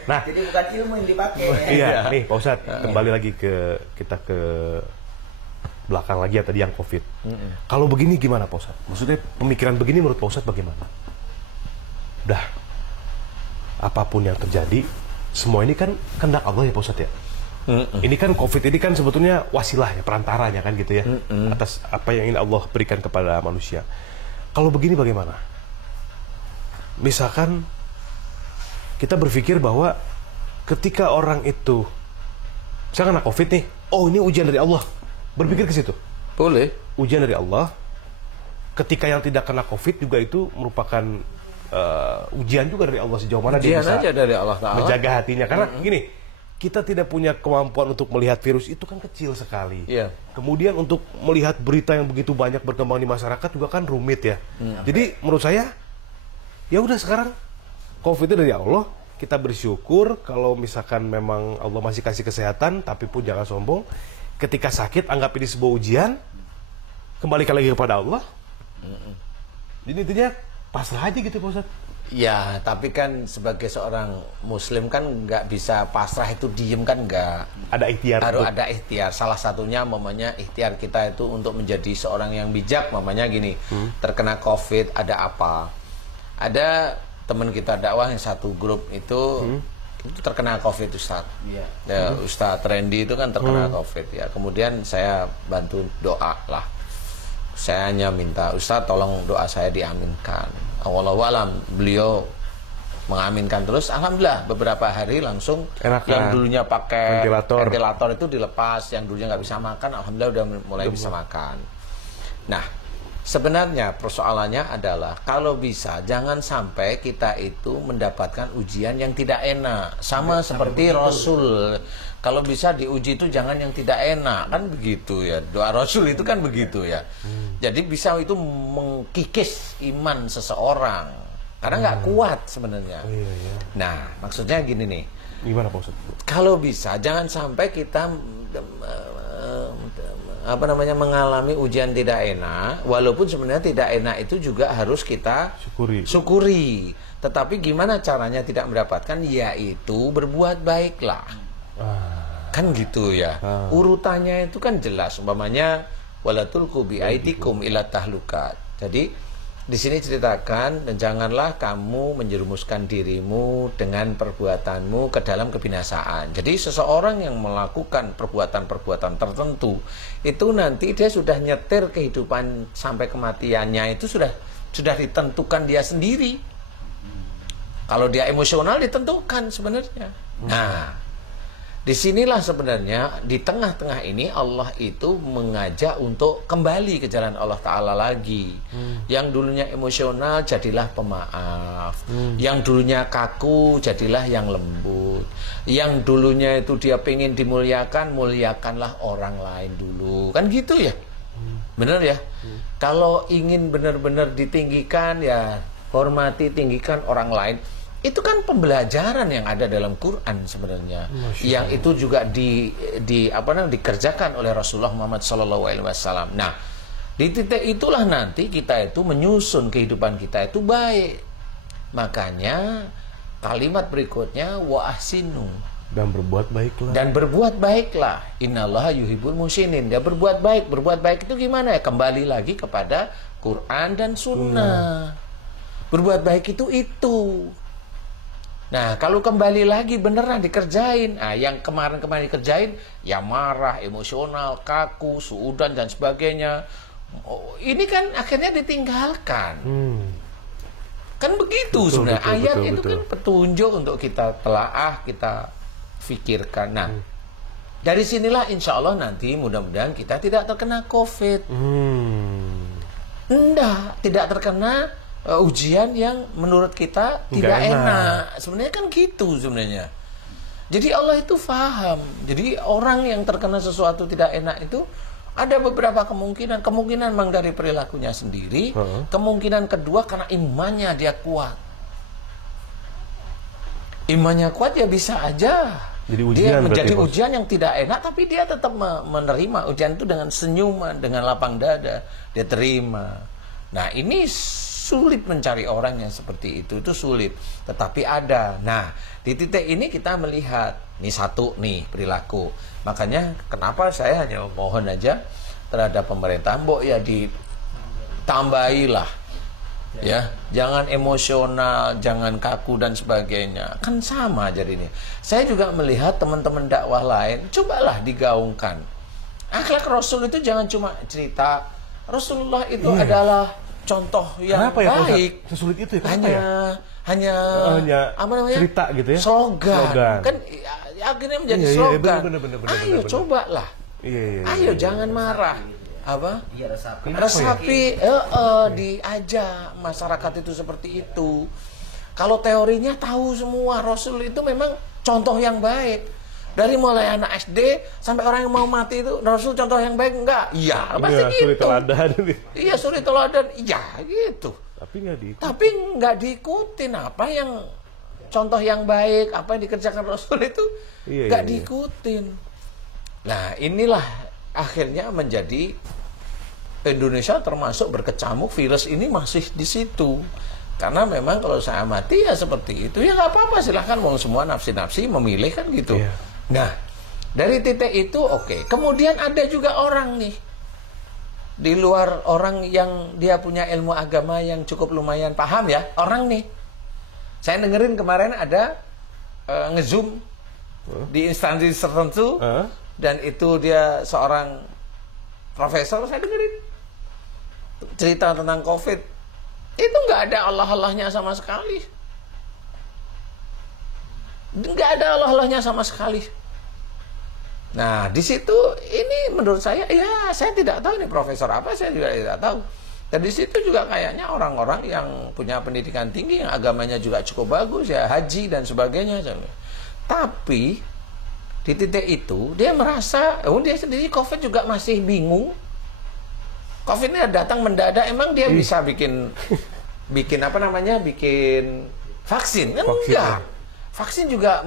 Nah, jadi bukan ilmu yang dipakai. Iya, nih Pak Ustadz, kembali lagi kita ke belakang lagi ya tadi yang COVID. Kalau begini gimana Pak Ustadz? Maksudnya pemikiran begini menurut Pak Ustadz bagaimana? Udah, apapun yang terjadi, semua ini kan kehendak Allah ya Pak Ustadz ya. Ini kan COVID ini kan sebetulnya wasilah ya, perantaranya kan gitu ya, atas apa yang ingin Allah berikan kepada manusia. Kalau begini bagaimana? Misalkan kita berpikir bahwa ketika orang itu saya kena COVID nih, oh ini ujian dari Allah, berpikir ke situ. Boleh. Ujian dari Allah. Ketika yang tidak kena COVID juga itu merupakan ujian juga dari Allah, sejauh mana dia bisa aja dari Allah Ta'ala menjaga hatinya. Karena gini, kita tidak punya kemampuan untuk melihat virus itu kan kecil sekali. Kemudian untuk melihat berita yang begitu banyak berkembang di masyarakat juga kan rumit ya. Jadi menurut saya, ya udah sekarang COVID itu dari Allah, kita bersyukur kalau misalkan memang Allah masih kasih kesehatan, tapi pun jangan sombong. Ketika sakit, anggap ini sebuah ujian, kembalikan lagi kepada Allah. Jadi intinya pasrah aja gitu Pak Ustadz. Ya, tapi kan sebagai seorang muslim kan nggak bisa pasrah itu diem kan nggak. Ada ikhtiar. Harus ada ikhtiar. Salah satunya mamanya ikhtiar kita itu untuk menjadi seorang yang bijak. Mamanya gini, terkena COVID ada apa? Ada teman kita dakwah yang satu grup itu terkena COVID Ustadz. Ya, Ustadz Randy itu kan terkena COVID ya. Kemudian saya bantu doa lah. Saya hanya minta Ustadz tolong doa saya diaminkan. Wallahualam, beliau mengaminkan terus. Alhamdulillah beberapa hari langsung enak, yang dulunya pakai ventilator itu dilepas, yang dulunya nggak bisa makan, alhamdulillah udah mulai bisa makan. Nah, sebenarnya persoalannya adalah kalau bisa jangan sampai kita itu mendapatkan ujian yang tidak enak, sama seperti Rasul. Kalau bisa diuji itu jangan yang tidak enak, kan begitu ya. Doa Rasul itu kan begitu ya. Jadi bisa itu mengkikis iman seseorang karena nggak kuat sebenarnya. Nah, maksudnya gini nih. Gimana Pak Ustadz? Kalau bisa jangan sampai kita mengalami ujian tidak enak, walaupun sebenarnya tidak enak itu juga harus kita syukuri. Tetapi gimana caranya tidak mendapatkan? Yaitu berbuat baiklah. Kan gitu ya. Urutannya itu kan jelas. Umpamanya wala tulqu bi aidikum ila tahlukat. Jadi di sini ceritakan, dan janganlah kamu menjerumuskan dirimu dengan perbuatanmu ke dalam kebinasaan. Jadi seseorang yang melakukan perbuatan-perbuatan tertentu itu nanti dia sudah nyetir kehidupan sampai kematiannya itu sudah ditentukan dia sendiri. Kalau dia emosional ditentukan sebenarnya. Nah, disinilah sebenarnya di tengah-tengah ini Allah itu mengajak untuk kembali ke jalan Allah Ta'ala lagi. Yang dulunya emosional jadilah pemaaf. Yang dulunya kaku jadilah yang lembut. Yang dulunya itu dia pengen dimuliakan, muliakanlah orang lain dulu. Kan gitu ya. Benar ya. Kalau ingin benar-benar ditinggikan ya hormati, tinggikan orang lain. Itu kan pembelajaran yang ada dalam Quran sebenarnya, yang itu juga dikerjakan oleh Rasulullah Muhammad SAW. Nah, di titik itulah nanti kita itu menyusun kehidupan kita itu baik. Makanya kalimat berikutnya wa ahsinu, dan berbuat baiklah. Dan berbuat baiklah. Innallaha yuhibbul muhsinin. Dia berbuat baik. Berbuat baik itu gimana ya? Kembali lagi kepada Quran dan Sunnah. Berbuat baik itu. Nah, kalau kembali lagi beneran dikerjain, yang kemarin-kemarin dikerjain, ya marah, emosional, kaku, suudan dan sebagainya. Ini kan akhirnya ditinggalkan. Kan begitu sebenarnya. Ayat itu kan petunjuk untuk kita telaah, kita fikirkan. Nah, dari sinilah insya Allah nanti mudah-mudahan kita tidak terkena COVID. Tidak terkena ujian yang menurut kita tidak enak. Sebenarnya kan gitu sebenarnya. Jadi Allah itu paham. Jadi orang yang terkena sesuatu tidak enak itu ada beberapa kemungkinan memang dari perilakunya sendiri. Kemungkinan kedua karena imannya dia kuat. Imannya kuat ya bisa aja dia menjadi ujian yang tidak enak, tapi dia tetap menerima ujian itu dengan senyuman, dengan lapang dada, dia terima. Nah, ini sulit mencari orang yang seperti itu sulit, tetapi ada. Nah, di titik ini kita melihat ini satu nih perilaku. Makanya kenapa saya hanya mohon aja terhadap pemerintah, mbok ya ditambahilah ya, jangan emosional, jangan kaku dan sebagainya. Kan sama jadinya. Saya juga melihat teman-teman dakwah lain, cobalah digaungkan. Akhlak Rasul itu jangan cuma cerita. Rasulullah itu adalah contoh yang baik. Sesulit itu ya? Hanya apa namanya? Cerita gitu ya. Slogan. Kan akhirnya menjadi slogan. Ayo cobalah. Ayo jangan marah. Apa? Resapi. Diajak masyarakat itu seperti itu. Kalau teorinya tahu semua, Rasul itu memang contoh yang baik. Dari mulai anak SD sampai orang yang mau mati itu Rasul contoh yang baik enggak? Iya, pasti gitu. Suri teladan. Iya, suri teladan. Iya, gitu. Tapi nggak diikutin apa yang contoh yang baik, apa yang dikerjakan Rasul itu nggak diikutin. Nah, inilah akhirnya menjadi Indonesia termasuk berkecamuk, virus ini masih di situ. Karena memang kalau saya amati ya seperti itu, ya nggak apa-apa, silahkan, mau semua nafsi-nafsi memilih kan gitu. Iya. Nah, dari titik itu oke. Kemudian ada juga orang nih, di luar orang yang dia punya ilmu agama yang cukup lumayan paham ya, orang nih. Saya dengerin kemarin ada nge-zoom di instansi tertentu, dan itu dia seorang profesor, saya dengerin cerita tentang COVID. Itu nggak ada Allah-Allahnya sama sekali. Nggak ada Allah-Allahnya sama sekali. Nah, di situ ini menurut saya, ya saya tidak tahu ini profesor apa, saya juga tidak tahu. Dan di situ juga kayaknya orang-orang yang punya pendidikan tinggi, yang agamanya juga cukup bagus, ya haji dan sebagainya. Tapi di titik itu dia merasa, dia sendiri COVID juga masih bingung. COVID ini datang mendadak, emang dia bisa bikin apa namanya, bikin vaksin? Kan enggak. Vaksin juga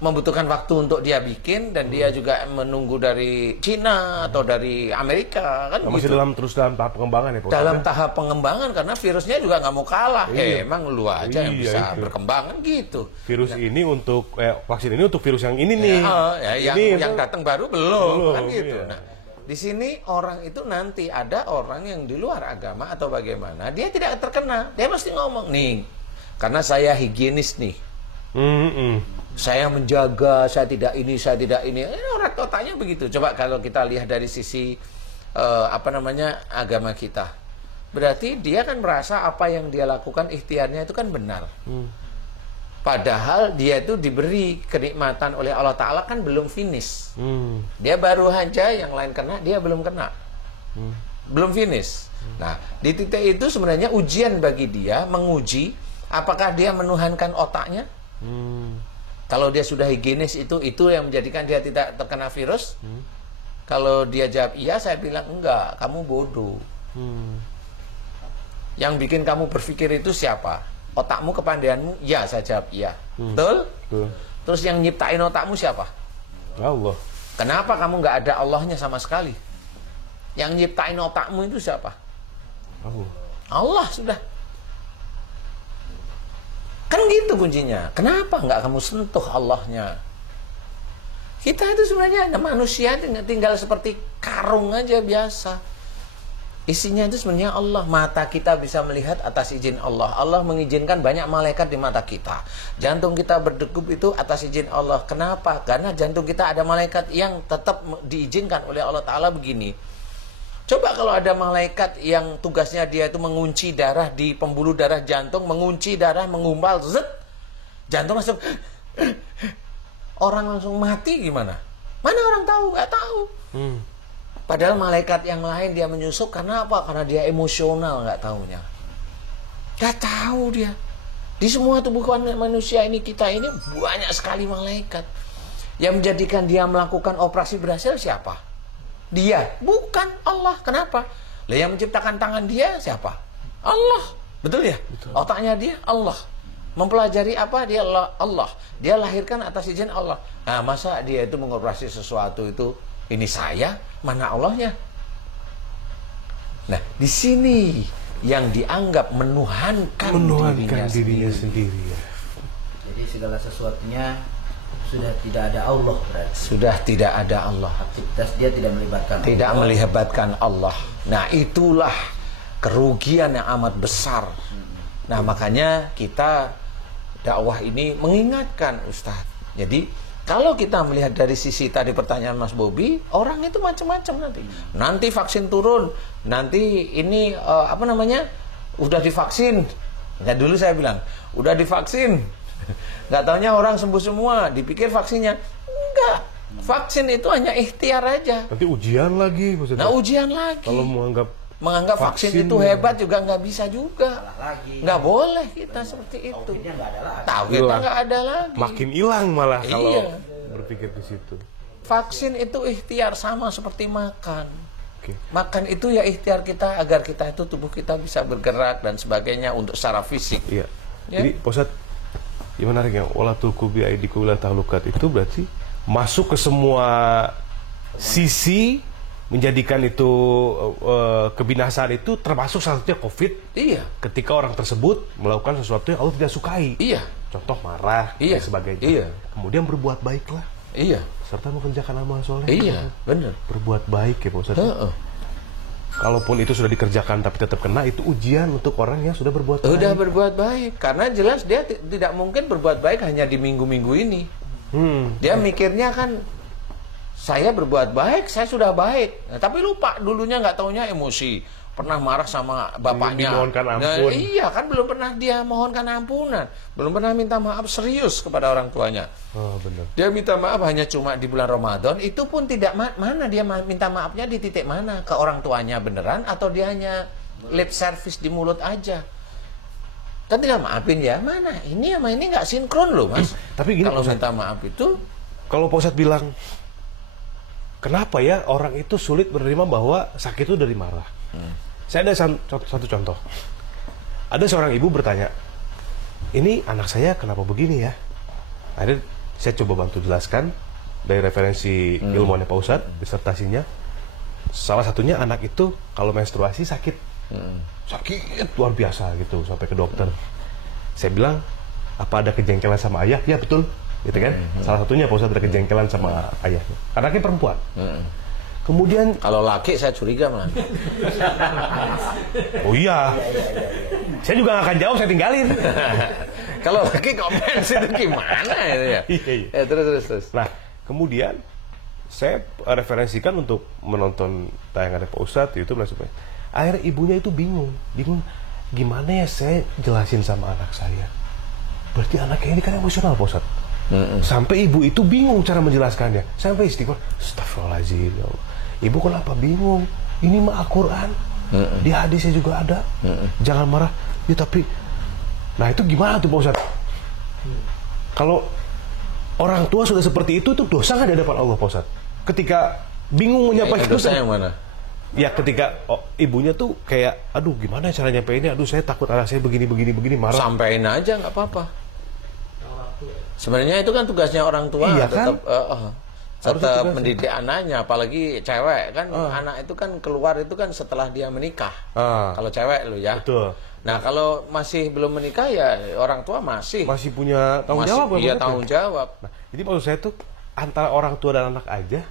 membutuhkan waktu untuk dia bikin, dan dia juga menunggu dari Cina atau dari Amerika kan. Masih gitu. terus dalam tahap pengembangan ya, Pak? Dalam tahap pengembangan, karena virusnya juga nggak mau kalah. Emang lu aja yang bisa itu. berkembang kan gitu. Virus ini untuk vaksin ini untuk virus yang ini nih. Yang datang baru belum kan gitu. Iya. Nah, di sini orang itu nanti ada orang yang di luar agama atau bagaimana, dia tidak terkena, dia mesti ngomong nih, karena saya higienis nih, saya menjaga, saya tidak ini. Orang otaknya begitu. Coba kalau kita lihat dari sisi agama kita, berarti dia kan merasa apa yang dia lakukan, ikhtiarnya itu kan benar. Padahal dia itu diberi kenikmatan oleh Allah Ta'ala kan belum finish. Dia baru aja, yang lain kena, dia belum kena. Belum finish. Nah, di titik itu sebenarnya ujian bagi dia, menguji apakah dia menuhankan otaknya. Kalau dia sudah higienis, itu yang menjadikan dia tidak terkena virus. Kalau dia jawab iya, saya bilang enggak, kamu bodoh. Yang bikin kamu berpikir itu siapa? Otakmu, kepandaianmu? Ya, saya jawab iya. Betul? Terus yang nyiptain otakmu siapa? Allah. Kenapa kamu nggak ada Allahnya sama sekali? Yang nyiptain otakmu itu siapa? Allah. Allah sudah. Kan gitu kuncinya. Kenapa nggak kamu sentuh Allahnya? Kita itu sebenarnya manusia tinggal seperti karung aja biasa. Isinya itu sebenarnya Allah. Mata kita bisa melihat atas izin Allah. Allah mengizinkan banyak malaikat di mata kita. Jantung kita berdegup itu atas izin Allah. Kenapa? Karena jantung kita ada malaikat yang tetap diizinkan oleh Allah Ta'ala begini. Coba kalau ada malaikat yang tugasnya dia itu mengunci darah di pembuluh darah jantung, mengunci darah, mengumpal, zet, jantung langsung, orang langsung mati gimana? Mana orang tahu? Nggak tahu. Padahal malaikat yang lain dia menyusup karena apa? Karena dia emosional, nggak tahunya. Nggak tahu dia. Di semua tubuh manusia ini, kita ini banyak sekali malaikat. Yang menjadikan dia melakukan operasi berhasil siapa? Dia, bukan Allah. Kenapa? Lah yang menciptakan tangan dia siapa? Allah. Betul ya? Betul. Otaknya dia Allah. Mempelajari apa? Dia Allah. Dia lahirkan atas izin Allah. Nah, masa dia itu mengoperasi sesuatu itu, ini saya, mana Allahnya? Nah, di sini yang dianggap menuhankan dirinya sendiri ya. Jadi segala sesuatunya sudah tidak ada Allah berarti. Sudah tidak ada Allah. Aktivitas dia tidak melibatkan Tidak Allah. melibatkan Allah. Nah, itulah kerugian yang amat besar. Nah, makanya kita dakwah ini mengingatkan Ustadz. Jadi kalau kita melihat dari sisi tadi pertanyaan Mas Bobi, orang itu macam-macam nanti. Nanti vaksin turun, nanti ini udah divaksin. Ya dulu saya bilang, udah divaksin. Nggak taunya orang sembuh semua, dipikir vaksinnya. Enggak. Vaksin itu hanya ikhtiar aja. Nanti ujian lagi maksudnya. Nah, ujian lagi. Kalau menganggap vaksin itu hebat juga nggak bisa juga. Nggak boleh kita seperti itu. Tauhidnya nggak ada lagi. Makin hilang malah kalau Iya. berpikir di situ. Vaksin itu ikhtiar, sama seperti makan. Oke. Makan itu ya ikhtiar kita agar kita itu tubuh kita bisa bergerak dan sebagainya untuk secara fisik. Iya. Ya. Jadi Pak Ustadz, yang menarik ya, wala tulqu bi aidikum ila tahlukat itu berarti masuk ke semua sisi menjadikan itu kebinasaan itu termasuk salah satunya COVID. Iya. Ketika orang tersebut melakukan sesuatu yang Allah tidak sukai. Iya. Contoh marah Iya. dan sebagainya. Iya. Kemudian berbuat baiklah. Iya. Serta mengerjakan amal soleh. Iya, benar. Berbuat baik ya Pak Ustadz. Heeh. Kalaupun itu sudah dikerjakan tapi tetap kena, itu ujian untuk orang yang sudah berbuat baik. Udah berbuat baik, karena jelas dia tidak mungkin berbuat baik hanya di minggu-minggu ini. Dia mikirnya kan, saya berbuat baik, saya sudah baik. Nah, tapi lupa dulunya nggak taunya emosi. Pernah marah sama bapaknya. Dimohonkan Nah, ampun. iya kan belum pernah dia mohonkan ampunan. Belum pernah minta maaf serius kepada orang tuanya. Oh, benar. Dia minta maaf hanya cuma di bulan Ramadan. Itu pun tidak mana dia minta maafnya di titik mana. Ke orang tuanya beneran atau dia hanya lip service di mulut aja. Kan tinggal maafin ya. Mana ini sama ini nggak sinkron loh Mas. Tapi gini, kalau Pak Ustadz, minta maaf itu kalau Pak Ustadz bilang, kenapa ya orang itu sulit menerima bahwa sakit itu dari marah? Saya ada satu contoh. Ada seorang ibu bertanya, ini anak saya kenapa begini ya? Akhirnya saya coba bantu jelaskan dari referensi ilmuannya Pak Ustadz, disertasinya. Salah satunya anak itu kalau menstruasi sakit. Sakit luar biasa gitu, sampai ke dokter. Saya bilang, apa ada kejengkelan sama ayah? Ya betul, gitu kan? Salah satunya Pak Ustadz ada kejengkelan sama ayahnya. Anaknya perempuan. Kemudian, kalau laki saya curiga malah. oh iya, saya juga gak akan jawab, saya tinggalin. Kalau laki komen itu gimana itu ya? Iya. Terus. Nah, kemudian saya referensikan untuk menonton tayangan Pak Ustadz di YouTube dan sebagainya. Akhirnya ibunya itu bingung, gimana ya saya jelasin sama anak saya. Berarti anaknya ini kan emosional Pak Ustadz. Sampai ibu itu bingung cara menjelaskannya. Sampai istighfar, astagfirullahaladzim ya Allah. Ibu kenapa bingung? Ini mah Al-Quran. Di hadisnya juga ada. Jangan marah. Ya tapi, nah itu gimana tuh Pak Ustadz? Kalau orang tua sudah seperti itu dosa nggak di hadapan Allah Pak Ustadz? Ketika bingung menyampaikan dosa yang mana? Ya ketika ibunya tuh kayak, aduh gimana cara nyampeinnya? Aduh saya takut anak saya begini marah. Sampaikan aja nggak apa-apa. Sebenarnya itu kan tugasnya orang tua. Iya, tetap tetap tugasnya. mendidik anaknya, apalagi cewek kan. Anak itu kan keluar itu kan setelah dia menikah. Kalau cewek lo ya. Betul. Nah kalau masih belum menikah ya orang tua masih Punya tanggung jawab. Iya tanggung jawab. Nah, jadi maksud saya tuh antara orang tua dan anak aja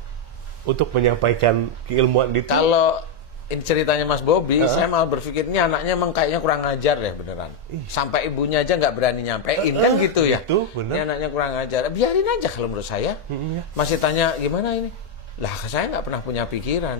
untuk menyampaikan keilmuan itu. Kalau ini ceritanya Mas Bobby, saya malah berpikir ini anaknya emang kayaknya kurang ngajar deh beneran. Sampai ibunya aja nggak berani nyampein kan gitu ya. Itu bener. Ini anaknya kurang ngajar. Biarin aja kalau menurut saya. Masih tanya gimana ini? Lah saya nggak pernah punya pikiran.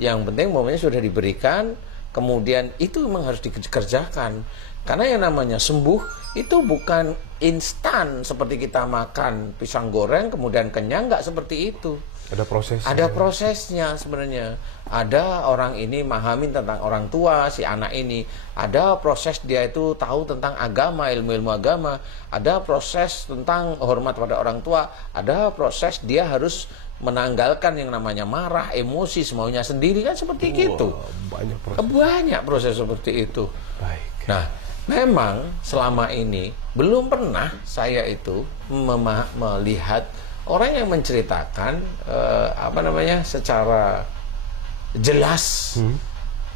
Yang penting momennya sudah diberikan, kemudian itu memang harus dikerjakan. Karena yang namanya sembuh itu bukan instan seperti kita makan pisang goreng kemudian kenyang, nggak seperti itu. Ada prosesnya. Ada prosesnya sebenarnya. Ada orang ini memahami tentang orang tua si anak ini. Ada proses dia itu tahu tentang agama, ilmu-ilmu agama. Ada proses tentang hormat pada orang tua. Ada proses dia harus menanggalkan yang namanya marah, emosi, semaunya sendiri kan seperti gitu. Banyak proses seperti itu. Baik. Nah, memang selama ini belum pernah saya itu melihat orang yang menceritakan secara jelas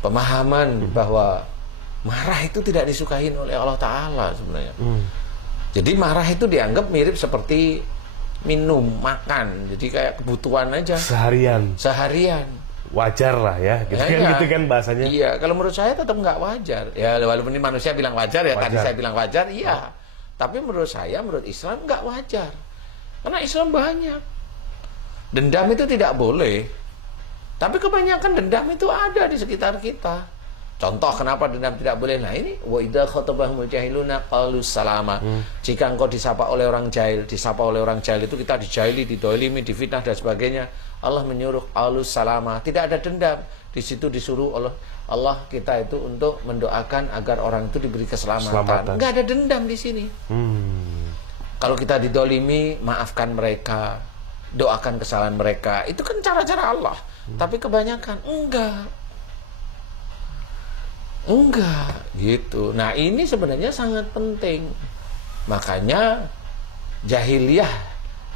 pemahaman bahwa marah itu tidak disukain oleh Allah Ta'ala sebenarnya. Jadi marah itu dianggap mirip seperti minum, makan, jadi kayak kebutuhan aja. Seharian. Wajar lah ya, gitu kan bahasanya. Iya, kalau menurut saya tetap nggak wajar. Ya walaupun ini manusia bilang wajar ya, tadi saya bilang wajar, iya. Tapi menurut saya, menurut Islam nggak wajar. Karena Islam banyak. Dendam itu tidak boleh. Tapi kebanyakan dendam itu ada di sekitar kita. Contoh kenapa dendam tidak boleh? Nah ini wa idza khatabahumul jahiluna qalu salama. Jika engkau disapa oleh orang jahil itu kita dijahili, didolimi, difitnah dan sebagainya. Allah menyuruh alus salama. Tidak ada dendam. Di situ disuruh Allah kita itu untuk mendoakan agar orang itu diberi keselamatan. Enggak ada dendam di sini. Kalau kita didolimi, maafkan mereka, doakan kesalahan mereka. Itu kan cara-cara Allah. Tapi kebanyakan enggak gitu. Nah ini sebenarnya sangat penting. Makanya jahiliyah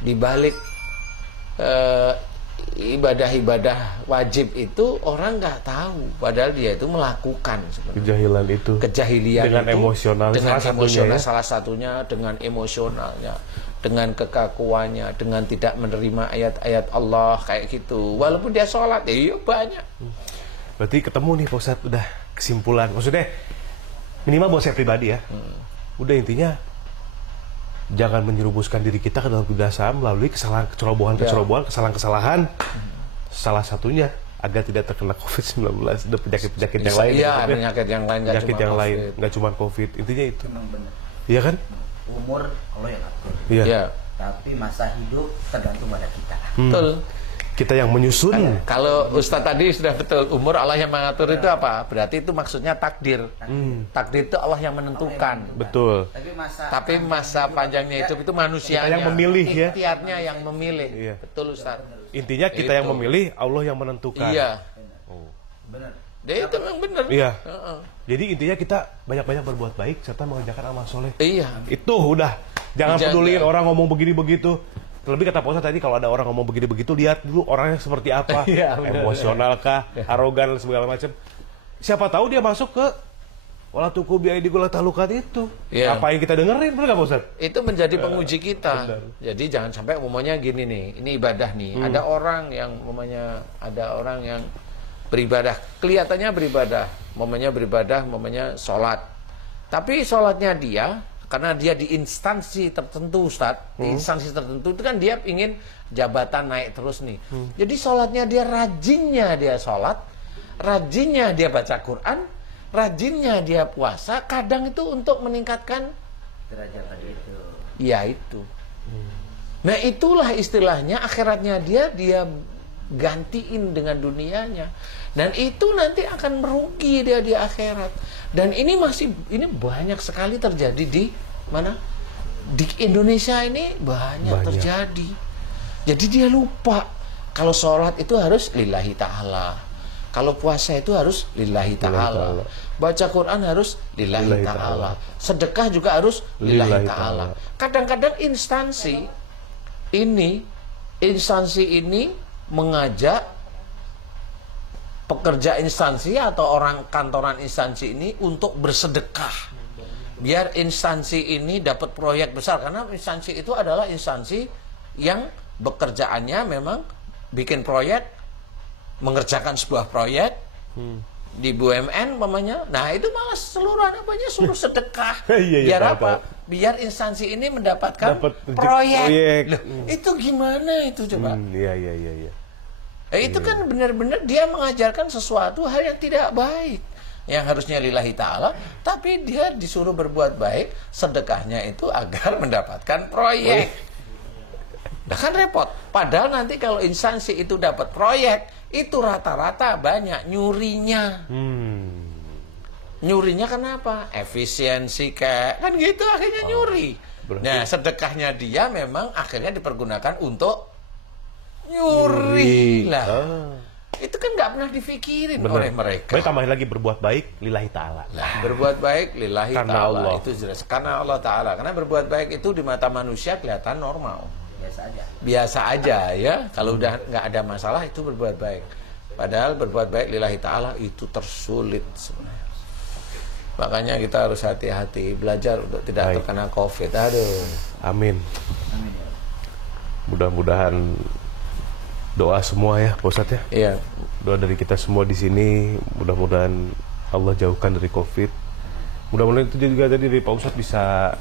dibalik ibadah-ibadah wajib itu orang nggak tahu, padahal dia itu melakukan sebenarnya. Kejahilan itu. Kejahilian Dengan itu, emosional. dengan Salah satunya, emosional ya. salah satunya, dengan emosionalnya, dengan kekakuannya, dengan tidak menerima ayat-ayat Allah kayak gitu. Walaupun dia sholat, iya banyak. Berarti ketemu nih Pak Ustadz, udah kesimpulan. Maksudnya minimal buat saya pribadi ya. Udah intinya jangan menyerumuskan diri kita ke dalam kebinasaan melalui kesalahan, kecerobohan, kesalahan-kesalahan. Salah satunya agar tidak terkena COVID-19 dan penyakit-penyakit yang lain. Iya, maksudnya. penyakit yang lain, nggak Penyakit cuma yang lain, COVID. nggak cuma COVID. Intinya itu. Memang benar. Iya kan? Umur Allah yang atur. Iya. Ya, Tapi masa hidup tergantung pada kita. betul. Kita yang menyusun. Kalau Ustadz tadi sudah betul, umur Allah yang mengatur itu apa? Berarti itu maksudnya takdir. Takdir itu Allah yang menentukan. Betul. Tapi masa panjangnya itu manusianya. Kita yang memilih, ya. Ikhtiarnya yang memilih. Iya. Betul Ustadz. Intinya kita yang Itu. memilih, Allah yang menentukan. Iya. Benar. Dia itu memang benar. Iya. Heeh. Jadi intinya kita banyak-banyak berbuat baik serta mengerjakan amal soleh. Iya. Itu udah. Jangan Dijaga. peduliin orang ngomong begini begitu. Terlebih kata Pak Ustadz tadi, kalau ada orang ngomong begini begitu, lihat dulu orangnya seperti apa. Iya, benar. Emosional kah, arogan dan segala macam. Siapa tahu dia masuk ke wala tuku biaya digula talukat itu. Iya. Ngapain kita dengerin, bener nggak Pak Ustadz? Itu menjadi penguji kita. Jadi jangan sampai umumnya gini nih, ini ibadah nih. Ada orang yang beribadah, kelihatannya beribadah, momennya sholat. Tapi sholatnya dia, karena dia di instansi tertentu Ustadz, di instansi tertentu itu kan dia ingin jabatan naik terus nih. Jadi sholatnya dia, rajinnya dia sholat, rajinnya dia baca Quran, rajinnya dia puasa, kadang itu untuk meningkatkan Derajat tadi itu. ya itu. Nah itulah istilahnya akhiratnya dia gantiin dengan dunianya. Dan itu nanti akan merugi dia di akhirat. Dan ini banyak sekali terjadi di mana? Di Indonesia ini banyak terjadi. Jadi dia lupa kalau sholat itu harus lillahi ta'ala. Kalau puasa itu harus lillahi ta'ala. Baca Quran harus lillahi ta'ala. Sedekah juga harus lillahi ta'ala. Kadang-kadang instansi ini mengajak pekerja instansi atau orang kantoran instansi ini untuk bersedekah. Biar instansi ini dapat proyek besar. Karena instansi itu adalah instansi yang bekerjaannya memang bikin proyek, mengerjakan sebuah proyek di BUMN umpamanya. Nah itu malah suruh sedekah. Iya, Biar tahu, apa? tahu. Biar instansi ini mendapatkan Dapat proyek. Loh, proyek. itu gimana itu coba? Iya. Itu kan benar-benar dia mengajarkan sesuatu hal yang tidak baik, yang harusnya lillahi ta'ala, tapi dia disuruh berbuat baik, sedekahnya itu agar mendapatkan proyek. Nah kan repot. Padahal nanti kalau instansi itu dapat proyek, itu rata-rata banyak nyurinya. Nyurinya kenapa? Efisiensi kayak kan gitu, akhirnya nyuri. Nah sedekahnya dia memang akhirnya dipergunakan untuk nyuri lah. Itu kan nggak pernah dipikirin oleh mereka. Baik, tambahin lagi berbuat baik lillahi ta'ala. Berbuat baik lillahi Karena ta'ala Allah. itu jelas. Karena Allah ta'ala. Karena berbuat baik itu di mata manusia kelihatan normal, biasa aja ya. Kalau udah nggak ada masalah itu berbuat baik. Padahal berbuat baik lillahi ta'ala itu tersulit sebenarnya. Makanya kita harus hati-hati, belajar untuk tidak terkena COVID. Aduh. Amin. Mudah-mudahan doa semua ya Pak Ustadz ya. Iya. Doa dari kita semua di sini, mudah-mudahan Allah jauhkan dari COVID. Mudah-mudahan itu juga tadi dari Pak Ustadz bisa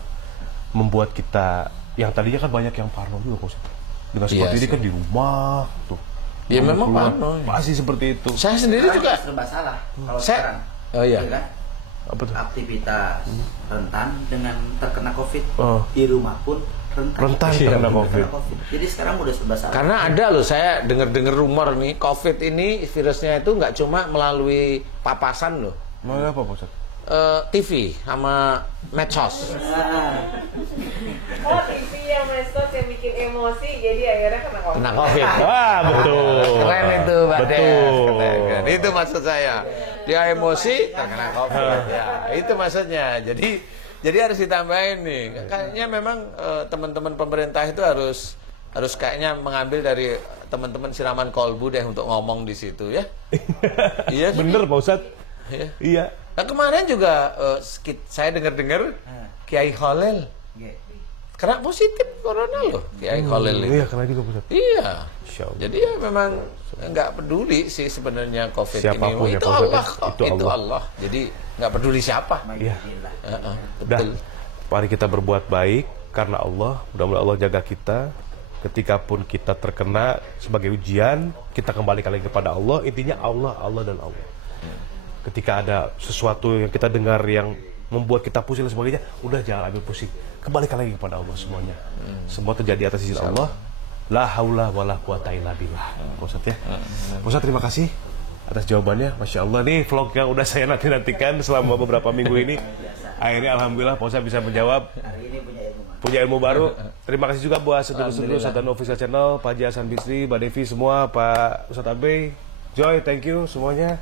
membuat kita, yang tadinya kan banyak yang parno juga Pak Ustadz. Dengan seperti ini kan di rumah tuh. Ya memang keluar, parno. masih seperti itu. Saya sendiri juga. Serba salah kalau Saya- sekarang. Oh iya. Kan? Apa tuh? Aktivitas rentan dengan terkena COVID. Oh. Di rumah pun Rentan terkena COVID. Jadi sekarang udah serba salah. Karena ada loh, saya dengar-dengar rumor nih, COVID ini virusnya itu nggak cuma melalui papasan loh, Mau apa Pak Ustadz? TV sama medsos. Oh, TV yang medsos yang bikin emosi, jadi akhirnya kena COVID. Kena COVID. Wah betul. Keren itu, Mbak Des. Betul. Keren. Itu maksud saya. Dia emosi terkena COVID. Ya, itu maksudnya. Jadi harus ditambahin nih. Kayaknya memang teman-teman pemerintah itu harus kayaknya mengambil dari teman-teman siraman kolbu deh untuk ngomong di situ ya. Iya, Bener Pak Ustadz. Iya. Iya. Nah, kemarin juga saya dengar-dengar Kiai Khalil Nggih. kena positif corona loh, Kiai Khalil itu. Iya, karena juga Pak Ustadz. Iya. Insya Allah. Jadi ya memang nggak peduli sih sebenarnya COVID Siapapun ini. ya, Itu Pak Ustadz, Allah ya. kok. Itu Itu Allah. Allah. Jadi nggak peduli siapa. Iya. Alhamdulillah. Betul. Mari kita berbuat baik karena Allah. Mudah-mudahan Allah jaga kita. Ketika pun kita terkena sebagai ujian, kita kembalikan lagi kepada Allah. Intinya Allah, Allah dan Allah. Ketika ada sesuatu yang kita dengar yang membuat kita pusing dan sebagainya, udah jangan ambil pusing. Kembalikan lagi kepada Allah semuanya. Semua terjadi atas izin Allah. La haula wala quwata illa billah. Pak Ustadz ya. Pak Ustadz, terima kasih atas jawabannya. Masya Allah nih vlog yang udah saya nantikan selama beberapa minggu ini. Akhirnya alhamdulillah Pak Ustadz bisa menjawab. Hari ini Punya ilmu baru. Terima kasih juga buat sedulur-sedulur Ustadz Danu Official Channel, Pak Haji Hasan Bisri, Mbak Devi semua, Pak Ustadz Abe, Joy, thank you semuanya.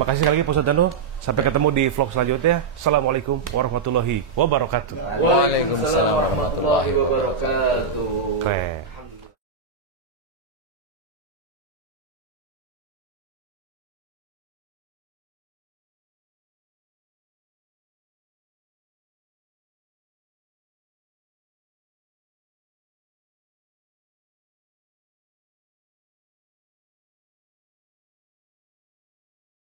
Makasih sekali lagi Pak Ustadz Danu. Sampai ketemu di vlog selanjutnya. Assalamualaikum warahmatullahi wabarakatuh. Waalaikumsalam warahmatullahi wabarakatuh. Keren.